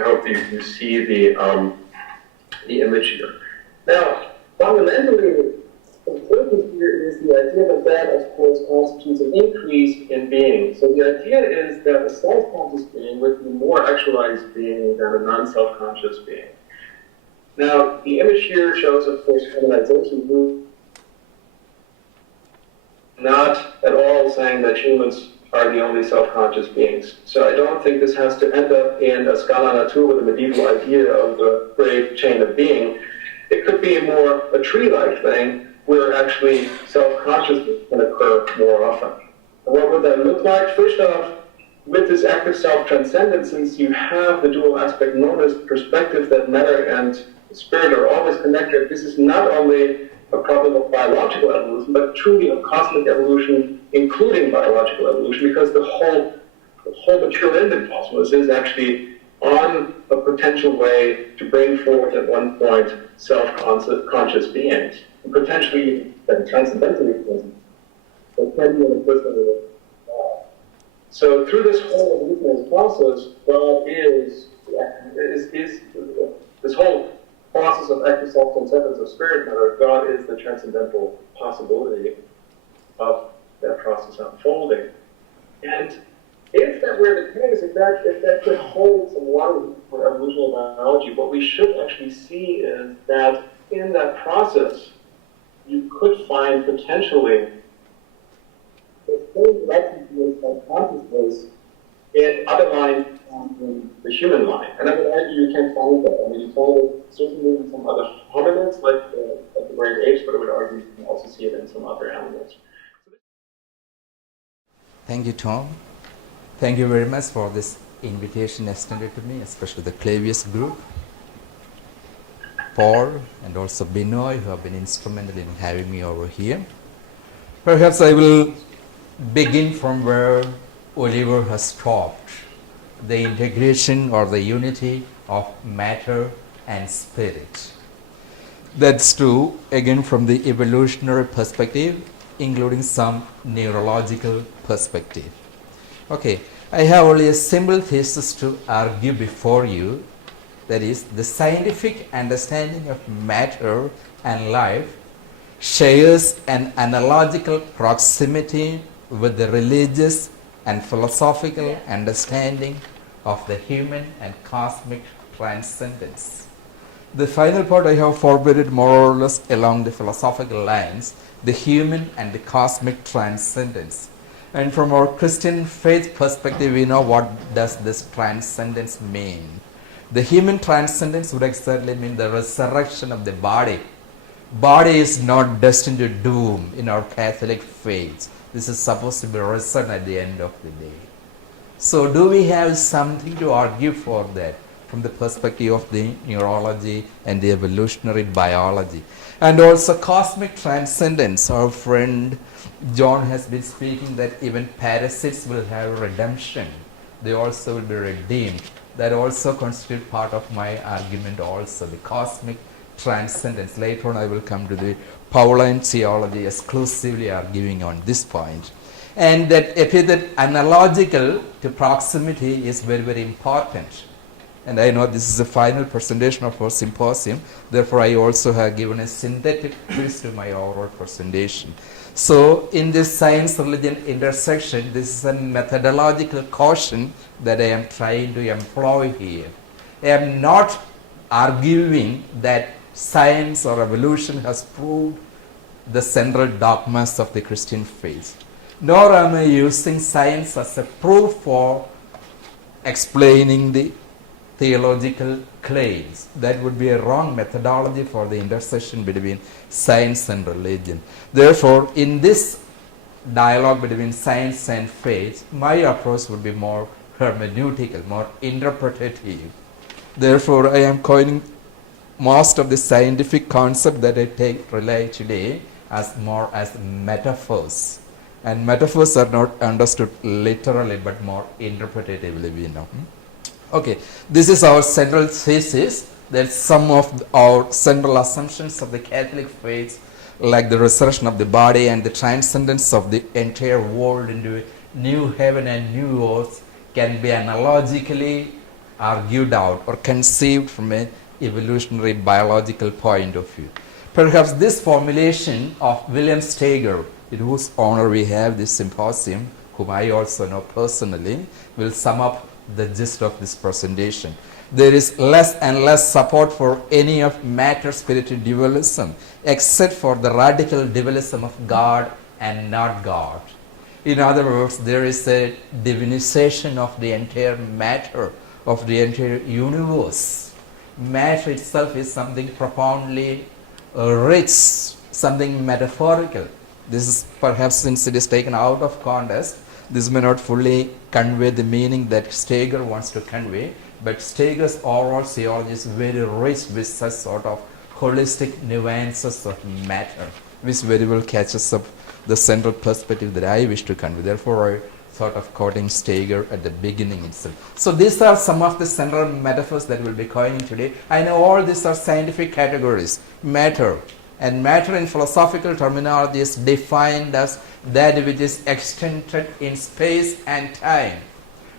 hope that you see the image here. Now, fundamentally, important here is the idea that, of course, constitutes an increase in being. So the idea is that a self-conscious being would be more actualized being than a non-self-conscious being. Now, the image here shows, of course, feminization, not at all saying that humans are the only self-conscious beings. So I don't think this has to end up in a scala natura with a medieval idea of the great chain of being. It could be more a tree-like thing where actually self-consciousness can occur more often. And what would that look like? First off, with this active self-transcendence, since you have the dual aspect monist perspective that matter and spirit are always connected, this is not only a problem of biological evolution, but truly of cosmic evolution, including biological evolution, because the whole material in the cosmos is actually on a potential way to bring forth at one point self-conscious beings, and potentially transcendentally present. But can be in a personal So through this whole evolutionary process, God is this whole process of active self-transcendence of spirit matter. God is the transcendental possibility of that process unfolding. And if that were the case, if that could hold some water for evolutionary biology, what we should actually see is that in that process, you could find potentially the same direction towards self-consciousness in other lines in the human line. And I would argue you can find that. I mean, you find it certainly in some other hominids, like the great apes, but I would argue you can also see it in some other animals. Thank you, Tom. Thank you very much for this invitation extended to me, especially the Clavius group, Paul, and also Binoy, who have been instrumental in having me over here. Perhaps I will begin from where Oliver has stopped, the integration or the unity of matter and spirit. That's true, again, from the evolutionary perspective, including some neurological perspective. Okay, I have only a simple thesis to argue before you, that is, the scientific understanding of matter and life shares an analogical proximity with the religious and philosophical understanding of the human and cosmic transcendence. The final part I have forwarded more or less along the philosophical lines, the human and the cosmic transcendence. And from our Christian faith perspective, we know what does this transcendence mean. The human transcendence would exactly mean the resurrection of the body. Body is not destined to doom in our Catholic faith. This is supposed to be risen at the end of the day. So do we have something to argue for that from the perspective of the neurology and the evolutionary biology? And also cosmic transcendence. Our friend John has been speaking that even parasites will have redemption. They also will be redeemed. That also constitutes part of my argument also, the cosmic transcendence. Later on I will come to the Pauline theology exclusively arguing on this point. And that epithet analogical to proximity is very, very important. And I know this is the final presentation of our symposium. Therefore, I also have given a synthetic twist to my oral presentation. So, in this science-religion intersection, this is a methodological caution that I am trying to employ here. I am not arguing that science or evolution has proved the central dogmas of the Christian faith. Nor am I using science as a proof for explaining the theological claims. That would be a wrong methodology for the intersection between science and religion. Therefore, in this dialogue between science and faith, my approach would be more hermeneutical, more interpretative. Therefore, I am coining most of the scientific concept that I rely today as more as metaphors. And metaphors are not understood literally, but more interpretatively, we know. Okay, this is our central thesis, that some of our central assumptions of the Catholic faith, like the resurrection of the body and the transcendence of the entire world into a new heaven and new earth, can be analogically argued out or conceived from an evolutionary biological point of view. Perhaps this formulation of William Steger, in whose honor we have this symposium, whom I also know personally, will sum up the gist of this presentation. There is less and less support for any of matter-spiritual dualism, except for the radical dualism of God and not God. In other words, there is a divinization of the entire matter, of the entire universe. Matter itself is something profoundly rich, something metaphorical. This is perhaps, since it is taken out of context, this may not fully convey the meaning that Steger wants to convey, but Steger's overall theology is very rich with such sort of holistic nuances of matter, which very well catches up the central perspective that I wish to convey. Therefore, I thought of quoting Steger at the beginning itself. So these are some of the central metaphors that we'll be coining today. I know all these are scientific categories. Matter, and matter in philosophical terminology is defined as that which is extended in space and time.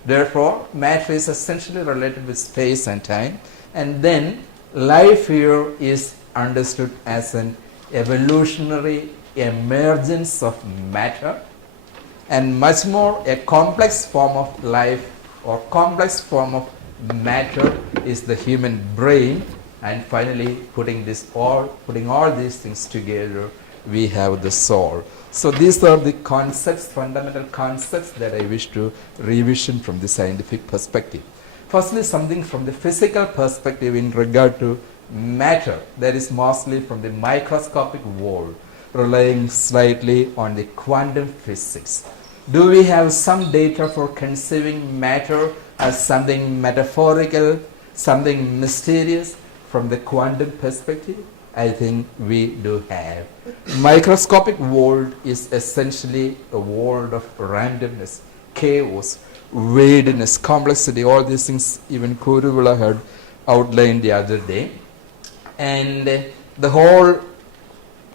Therefore, matter is essentially related with space and time. And then life here is understood as an evolutionary emergence of matter, and much more a complex form of life or complex form of matter is the human brain. And finally, putting all these things together, we have the soul. So these are the concepts, fundamental concepts that I wish to revision from the scientific perspective. Firstly, something from the physical perspective in regard to matter, that is mostly from the microscopic world, relying slightly on the quantum physics. Do we have some data for conceiving matter as something metaphorical, something mysterious from the quantum perspective? I think we do have. Microscopic world is essentially a world of randomness, chaos, weirdness, complexity, all these things even Kuruvula had outlined the other day. And the whole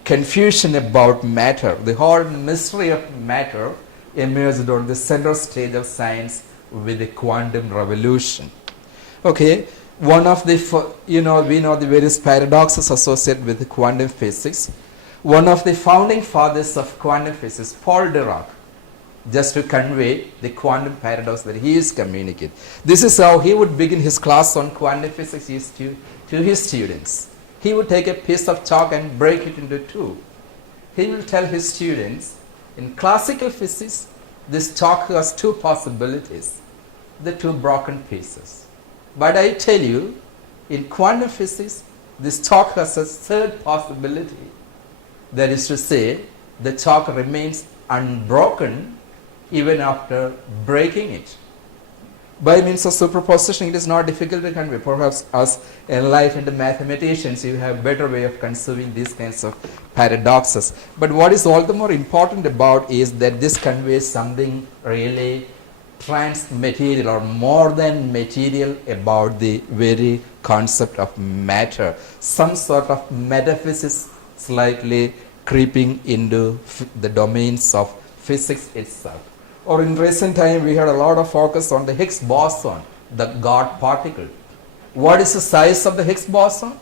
confusion about matter, the whole mystery of matter emerged on the central stage of science with the quantum revolution. Okay, one of the, we know the various paradoxes associated with quantum physics. One of the founding fathers of quantum physics, Paul Dirac, just to convey the quantum paradox that he is communicating. This is how he would begin his class on quantum physics to his students. He would take a piece of chalk and break it into two. He will tell his students, in classical physics, this chalk has two possibilities, the two broken pieces. But I tell you, in quantum physics, this chalk has a third possibility. That is to say, the chalk remains unbroken even after breaking it. By means of superposition, it is not difficult to convey. Perhaps as enlightened mathematicians, you have a better way of conceiving these kinds of paradoxes. But what is all the more important about is that this conveys something really transmaterial or more than material about the very concept of matter. Some sort of metaphysics slightly creeping into the domains of physics itself. Or in recent time, we had a lot of focus on the Higgs boson, the God particle. What is the size of the Higgs boson?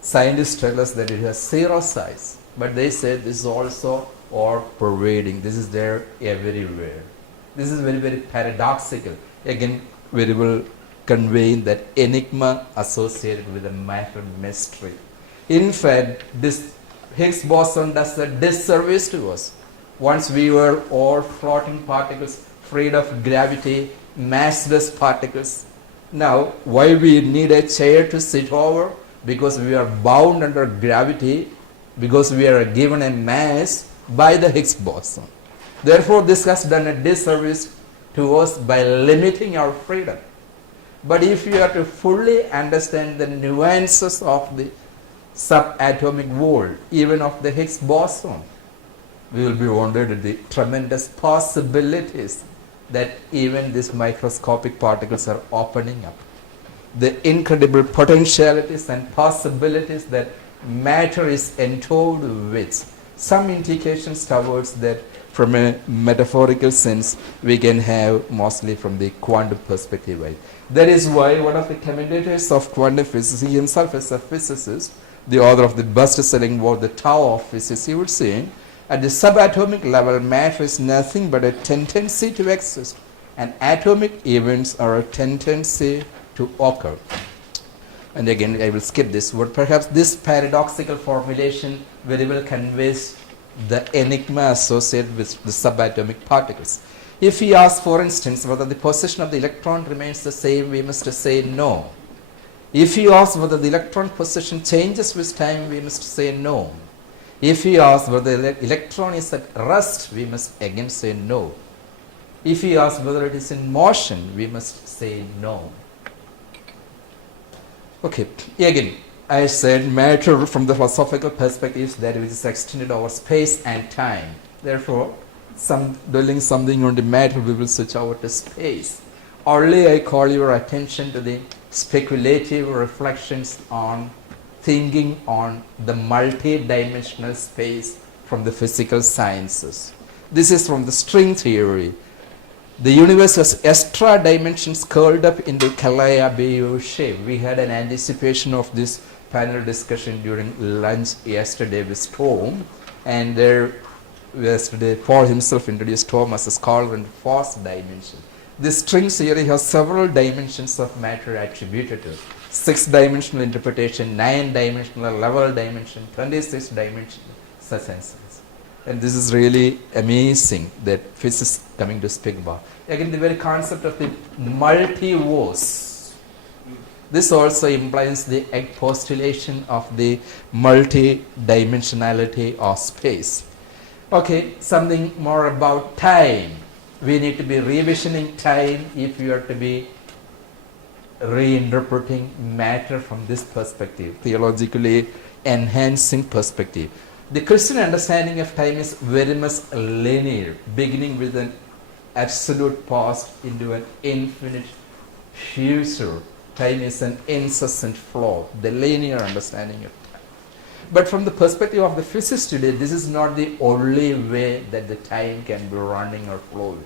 Scientists tell us that it has zero size. But they say this is also all pervading. This is there everywhere. This is very, very paradoxical. Again, very well conveying that enigma associated with the matter mystery. In fact, this Higgs boson does a disservice to us. Once we were all floating particles, freed of gravity, massless particles. Now, why we need a chair to sit over? Because we are bound under gravity, because we are given a mass by the Higgs boson. Therefore, this has done a disservice to us by limiting our freedom. But if you are to fully understand the nuances of the subatomic world, even of the Higgs boson, we will be wondered at the tremendous possibilities that even these microscopic particles are opening up. The incredible potentialities and possibilities that matter is endowed with. Some indications towards that from a metaphorical sense we can have mostly from the quantum perspective. Right? That is why one of the commentators of quantum physics, he himself is a physicist, the author of the best-selling work, The Tao of Physics, he would say, at the subatomic level, matter is nothing but a tendency to exist, and atomic events are a tendency to occur. And again, I will skip this word. Perhaps this paradoxical formulation very well conveys the enigma associated with the subatomic particles. If we ask, for instance, whether the position of the electron remains the same, we must say no. If you ask whether the electron position changes with time, we must say no. If we ask whether the electron is at rest, we must again say no. If we ask whether it is in motion, we must say no. Okay, again, I said matter from the philosophical perspective is that which is extended over space and time. Therefore, dwelling something on the matter, we will switch over to space. Only I call your attention to the speculative reflections on thinking on the multi-dimensional space from the physical sciences. This is from the string theory. The universe has extra dimensions curled up into Clavius shape. We had an anticipation of this panel discussion during lunch yesterday with Tom, and there yesterday Paul himself introduced Tom as a scholar in fourth dimension. This string theory has several dimensions of matter attributed to it. 6-dimensional interpretation, 9-dimensional, level dimension, 26-dimensional, such and such. And this is really amazing that physics is coming to speak about. Again, the very concept of the multiverse. This also implies the postulation of the multi-dimensionality of space. Okay, something more about time. We need to be revisioning time if we are to be reinterpreting matter from this perspective, theologically enhancing perspective. The Christian understanding of time is very much linear, beginning with an absolute past into an infinite future. Time is an incessant flow, the linear understanding of time. But from the perspective of the physicists today, this is not the only way that the time can be running or flowing.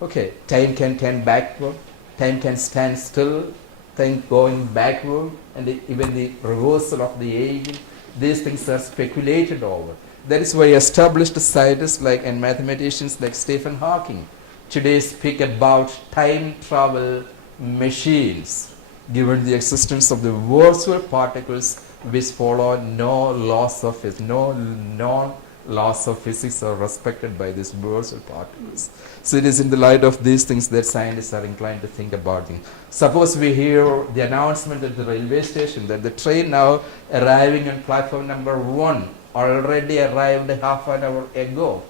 Okay, time can turn backward, time can stand still, time going backward, and even the reversal of the aging. These things are speculated over. That is why established scientists like and mathematicians like Stephen Hawking today speak about time travel machines, given the existence of the virtual particles which follow no laws of physics, no non-laws of physics are respected by these virtual particles. So it is in the light of these things that scientists are inclined to think about things. Suppose we hear the announcement at the railway station that the train now arriving on platform number 1 already arrived half an hour ago.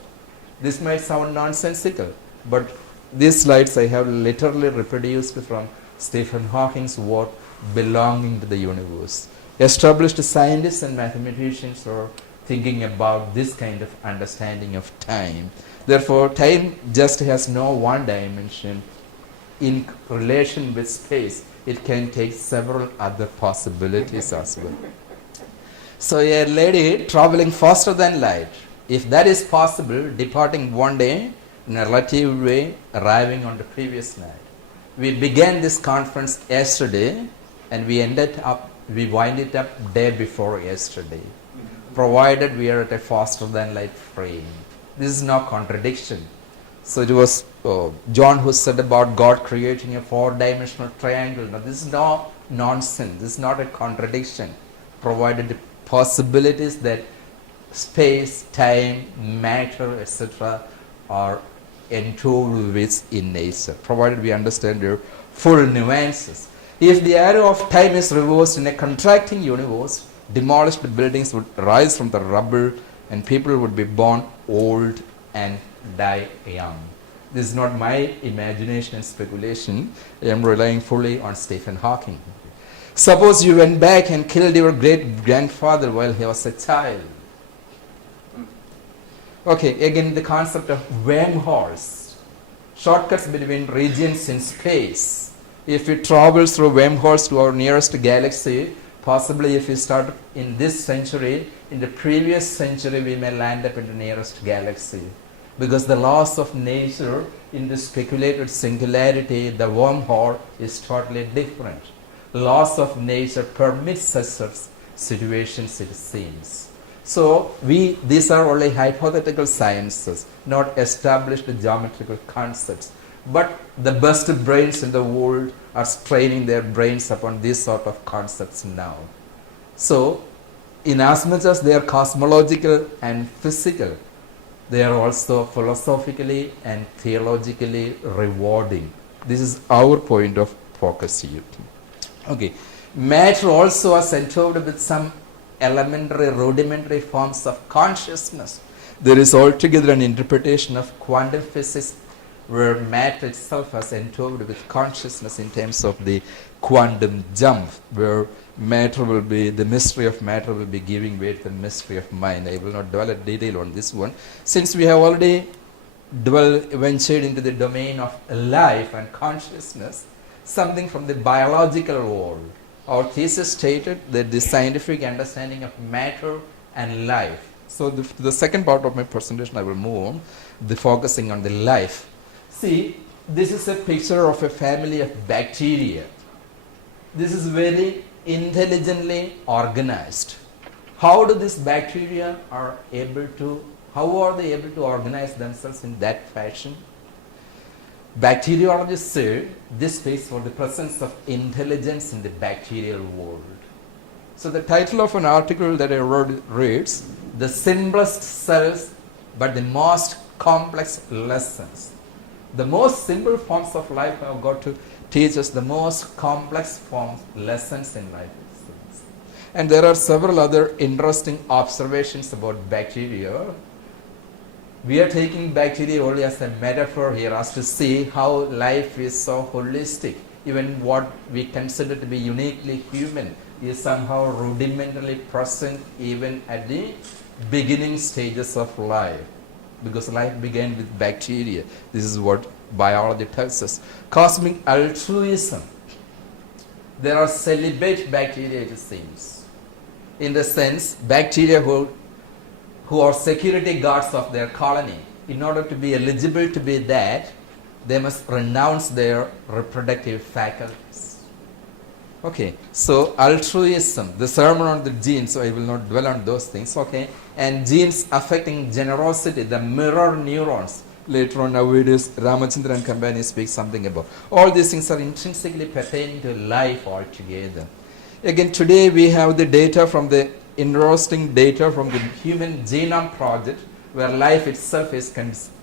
This might sound nonsensical, but these slides I have literally reproduced from Stephen Hawking's work, Belonging to the Universe. Established scientists and mathematicians are thinking about this kind of understanding of time. Therefore, time just has no one dimension. In relation with space, it can take several other possibilities as well. So a lady traveling faster than light, if that is possible, departing one day in a relative way, arriving on the previous night. We began this conference yesterday and we wind it up day before yesterday, provided we are at a faster than light frame. This is no contradiction. So it was John who said about God creating a 4-dimensional triangle. Now this is no nonsense. This is not a contradiction, provided possibilities that space, time, matter, etc. are endowed with in nature, provided we understand their full nuances. If the arrow of time is reversed in a contracting universe, demolished buildings would rise from the rubble and people would be born old and die young. This is not my imagination and speculation. I am relying fully on Stephen Hawking. Suppose you went back and killed your great-grandfather while he was a child. Okay, again the concept of wormholes, shortcuts between regions in space. If we travel through wormholes to our nearest galaxy, possibly if we start in this century, in the previous century we may land up in the nearest galaxy. Because the laws of nature in the speculated singularity, the wormhole is totally different. Laws of nature permit such situations, it seems. So these are only hypothetical sciences, not established geometrical concepts. But the best brains in the world are straining their brains upon these sort of concepts now. So, in as much as they are cosmological and physical, they are also philosophically and theologically rewarding. This is our point of focus here. Okay. Matter also is endowed with some elementary, rudimentary forms of consciousness. There is altogether an interpretation of quantum physics where matter itself is endowed with consciousness in terms of the quantum jump, where matter will be, the mystery of matter will be giving way to the mystery of mind. I will not dwell in detail on this one. Since we have already ventured into the domain of life and consciousness, something from the biological world. Our thesis stated that the scientific understanding of matter and life. So the second part of my presentation I will move on, the focusing on the life. See, this is a picture of a family of bacteria. This is very intelligently organized. How do these bacteria how are they able to organize themselves in that fashion? Bacteriologists say this speaks for the presence of intelligence in the bacterial world. So the title of an article that I wrote reads, "The Simplest Cells but the Most Complex Lessons." The most simple forms of life have got to teach us the most complex forms, lessons in life. And there are several other interesting observations about bacteria. We are taking bacteria only as a metaphor here, as to see how life is so holistic. Even what we consider to be uniquely human is somehow rudimentarily present even at the beginning stages of life. Because life began with bacteria. This is what biology tells us. Cosmic altruism. There are celibate bacteria, it seems. In the sense, bacteria who are security guards of their colony. In order to be eligible to be that, they must renounce their reproductive faculties. Okay, so altruism, the sermon on the genes, so I will not dwell on those things, okay, and genes affecting generosity, the mirror neurons. Later on nowadays, Ramachandran and company speak something about. All these things are intrinsically pertaining to life altogether. Again, today we have the data from the interesting data from the Human Genome Project, where life itself is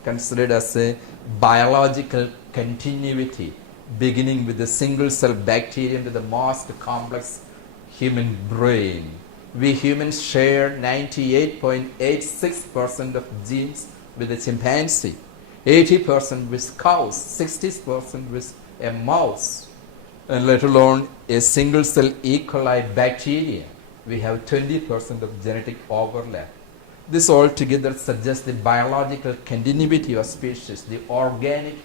considered as a biological continuity, beginning with the single cell bacterium to the most complex human brain. We humans share 98.86% of genes with the chimpanzee, 80% with cows, 60% with a mouse, and let alone a single cell E. coli bacteria. We have 20% of genetic overlap. This altogether suggests the biological continuity of species, the organic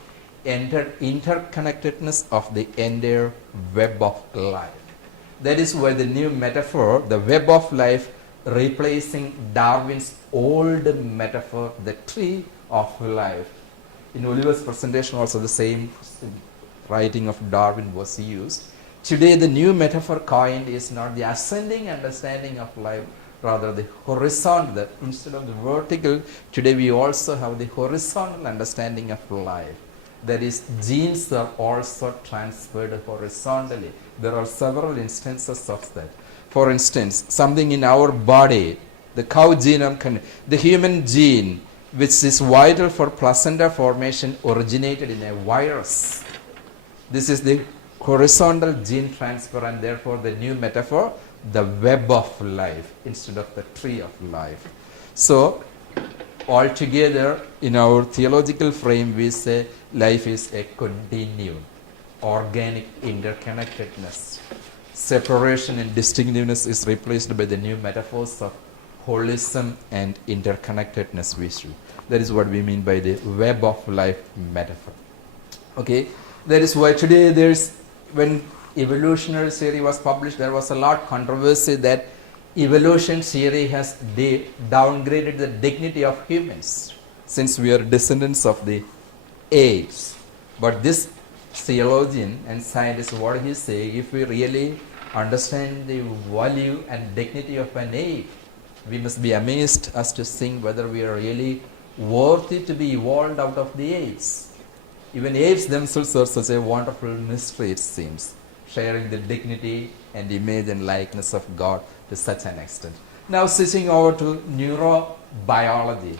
interconnectedness of the entire web of life. That is why the new metaphor, the web of life, replacing Darwin's old metaphor, the tree of life. In Oliver's presentation also the same writing of Darwin was used. Today the new metaphor coined is not the ascending understanding of life, rather the horizontal. That instead of the vertical, today we also have the horizontal understanding of life. That is, genes are also transferred horizontally. There are several instances of that. For instance, something in our body, the cow genome, the human gene, which is vital for placenta formation, originated in a virus. This is the horizontal gene transfer, and therefore the new metaphor, the web of life instead of the tree of life. So, altogether, in our theological frame, we say life is a continuum, organic interconnectedness. Separation and distinctiveness is replaced by the new metaphors of holism and interconnectedness visual. That is what we mean by the web of life metaphor. Okay, that is why today when evolutionary theory was published, there was a lot of controversy that evolution theory has downgraded the dignity of humans, since we are descendants of the apes. But this theologian and scientist, what he say, if we really understand the value and dignity of an ape, we must be amazed as to think whether we are really worthy to be evolved out of the apes. Even apes themselves are such a wonderful mystery, it seems, sharing the dignity and image and likeness of God to such an extent. Now switching over to neurobiology.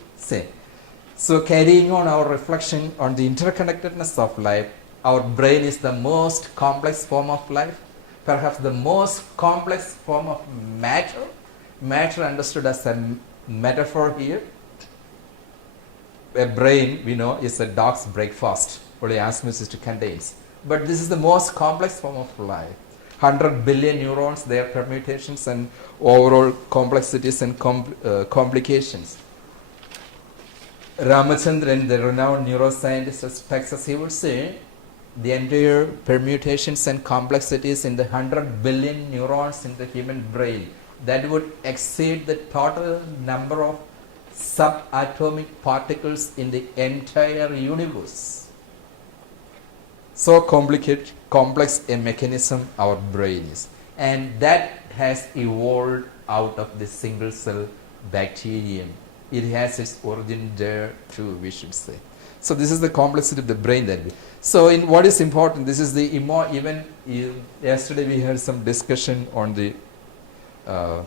So carrying on our reflection on the interconnectedness of life, our brain is the most complex form of life, perhaps the most complex form of matter. Matter understood as a metaphor here. A brain, we know, is a dog's breakfast, only osmosis it contains. But this is the most complex form of life. 100 billion neurons, their permutations and overall complexities and complications. Ramachandran, the renowned neuroscientist of Texas, he would say the entire permutations and complexities in the 100 billion neurons in the human brain, that would exceed the total number of subatomic particles in the entire universe. So complex a mechanism our brain is. And that has evolved out of the single cell bacterium. It has its origin there too, we should say. So this is the complexity of the brain that we. So in what is important, this is the yesterday we had some discussion on the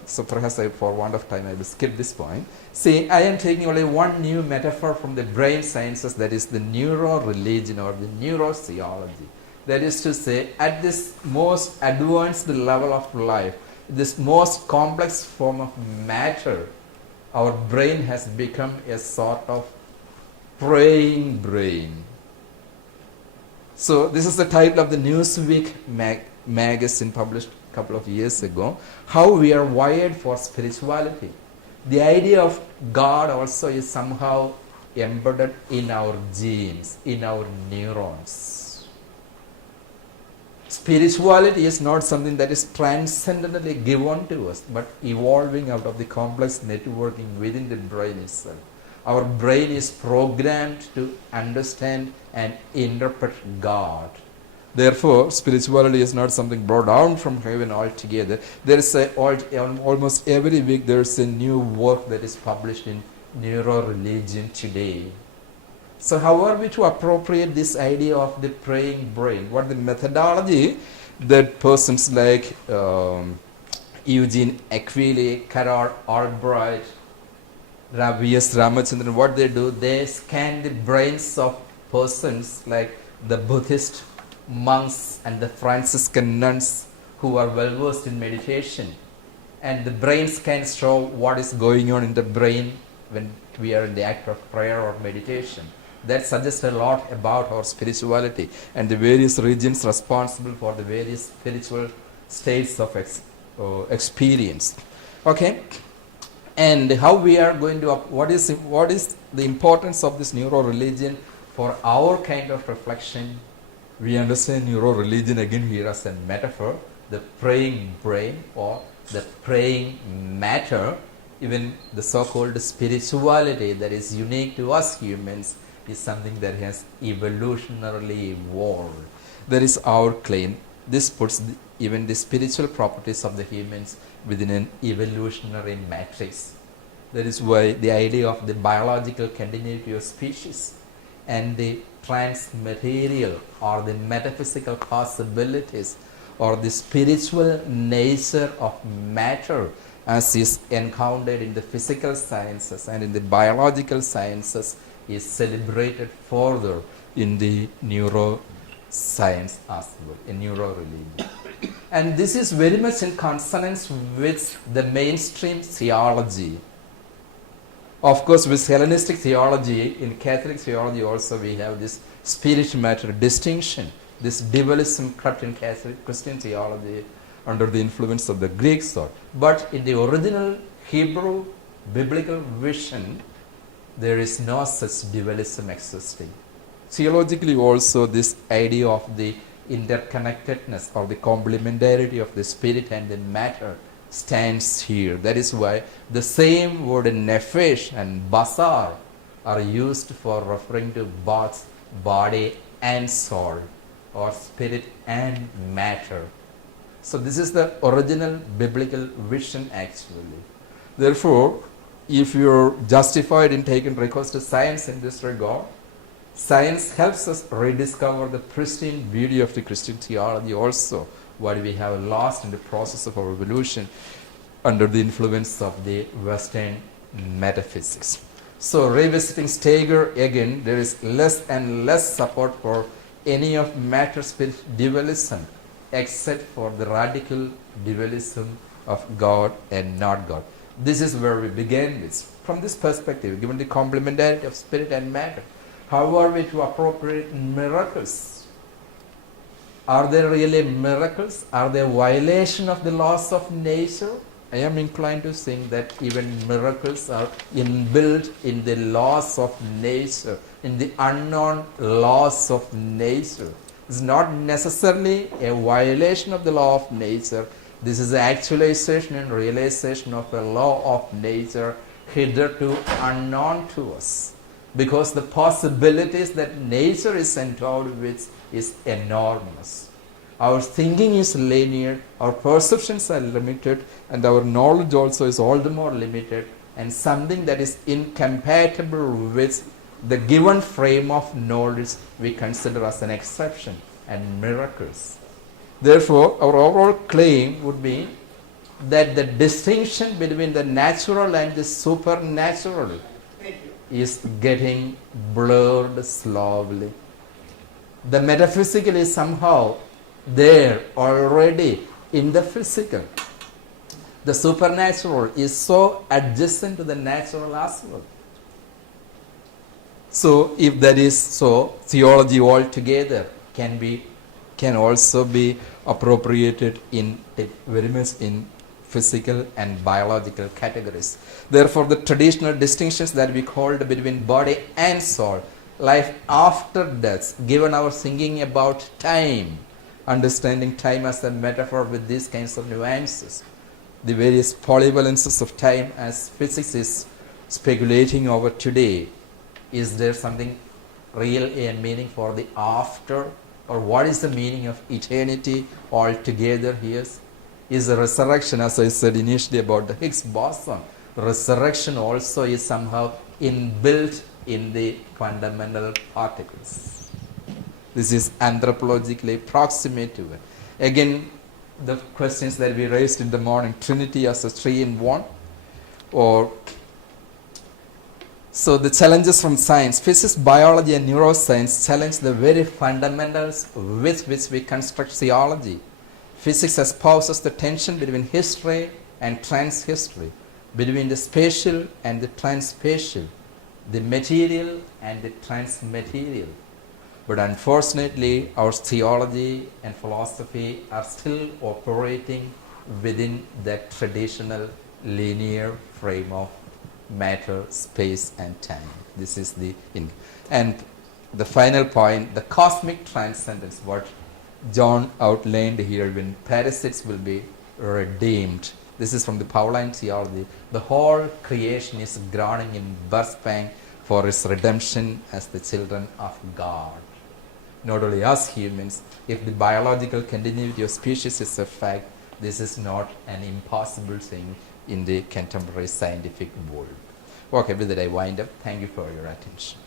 so perhaps for want of time I will skip this point. See, I am taking only one new metaphor from the brain sciences, that is the neuro-religion or the neurotheology. That is to say, at this most advanced level of life, this most complex form of matter, our brain has become a sort of praying brain. So this is the title of the Newsweek magazine published a couple of years ago, how we are wired for spirituality. The idea of God also is somehow embedded in our genes, in our neurons. Spirituality is not something that is transcendently given to us, but evolving out of the complex networking within the brain itself. Our brain is programmed to understand and interpret God. Therefore, spirituality is not something brought down from heaven altogether. There is almost every week there is a new work that is published in neuro-religion today. So how are we to appropriate this idea of the praying brain? What the methodology that persons like Eugene Aquile, Carol Albright, V.S. Ramachandran, what they do, they scan the brains of persons like the Buddhist monks and the Franciscan nuns who are well versed in meditation, and the brain scans show what is going on in the brain when we are in the act of prayer or meditation. That suggests a lot about our spirituality and the various regions responsible for the various spiritual states of experience. Okay, and how we are going to what is the importance of this neuro-religion for our kind of reflection? We understand neuro-religion again here as a metaphor, the praying brain or the praying matter, even the so-called spirituality that is unique to us humans is something that has evolutionarily evolved. That is our claim. This puts even the spiritual properties of the humans within an evolutionary matrix. That is why the idea of the biological continuity of species and the transmaterial or the metaphysical possibilities or the spiritual nature of matter as is encountered in the physical sciences and in the biological sciences is celebrated further in the neuroscience as well, in neuro-religion. And this is very much in consonance with the mainstream theology. Of course, with Hellenistic theology, in Catholic theology also we have this spirit-matter distinction. This dualism crept in Catholic Christian theology under the influence of the Greek thought. But in the original Hebrew biblical vision, there is no such dualism existing. Theologically also, this idea of the interconnectedness or the complementarity of the spirit and the matter stands here. That is why the same word nephesh and basar are used for referring to both body and soul, or spirit and matter. So this is the original biblical vision actually. Therefore, if you're justified in taking recourse to science in this regard, science helps us rediscover the pristine beauty of the Christian theology also, what we have lost in the process of our evolution under the influence of the Western metaphysics. So revisiting Steger again, there is less and less support for any of matter-spirit dualism except for the radical dualism of God and not God. This is where we began with. From this perspective, given the complementarity of spirit and matter, how are we to appropriate miracles? Are they really miracles? Are they a violation of the laws of nature? I am inclined to think that even miracles are inbuilt in the laws of nature, in the unknown laws of nature. It's not necessarily a violation of the law of nature. This is the actualization and realization of a law of nature hitherto unknown to us, because the possibilities that nature is endowed with is enormous. Our thinking is linear, our perceptions are limited, and our knowledge also is all the more limited, and something that is incompatible with the given frame of knowledge we consider as an exception and miracles. Therefore, our overall claim would be that the distinction between the natural and the supernatural is getting blurred slowly. The metaphysical is somehow there already in the physical. The supernatural is so adjacent to the natural as well. So if that is so, theology altogether can also be appropriated in very much in physical and biological categories. Therefore, the traditional distinctions that we hold between body and soul, life after death, given our thinking about time, understanding time as a metaphor with these kinds of nuances, the various polyvalences of time as physics is speculating over today. Is there something real and meaning for the after? Or what is the meaning of eternity altogether here? Is the resurrection, as I said initially about the Higgs boson, resurrection also is somehow inbuilt in the fundamental particles. This is anthropologically proximate to it. Again, the questions that we raised in the morning, Trinity as a 3-in-1, or so the challenges from science, physics, biology, and neuroscience challenge the very fundamentals with which we construct theology. Physics espouses the tension between history and transhistory, between the spatial and the transspatial, the material and the transmaterial. But unfortunately, our theology and philosophy are still operating within that traditional linear frame of matter, space, and time. This is and the final point, the cosmic transcendence, what John outlined here, when parasites will be redeemed. This is from the Pauline theology. The whole creation is groaning in birth pang for its redemption as the children of God. Not only us humans, if the biological continuity of species is a fact, this is not an impossible thing in the contemporary scientific world. Okay, with that I wind up. Thank you for your attention.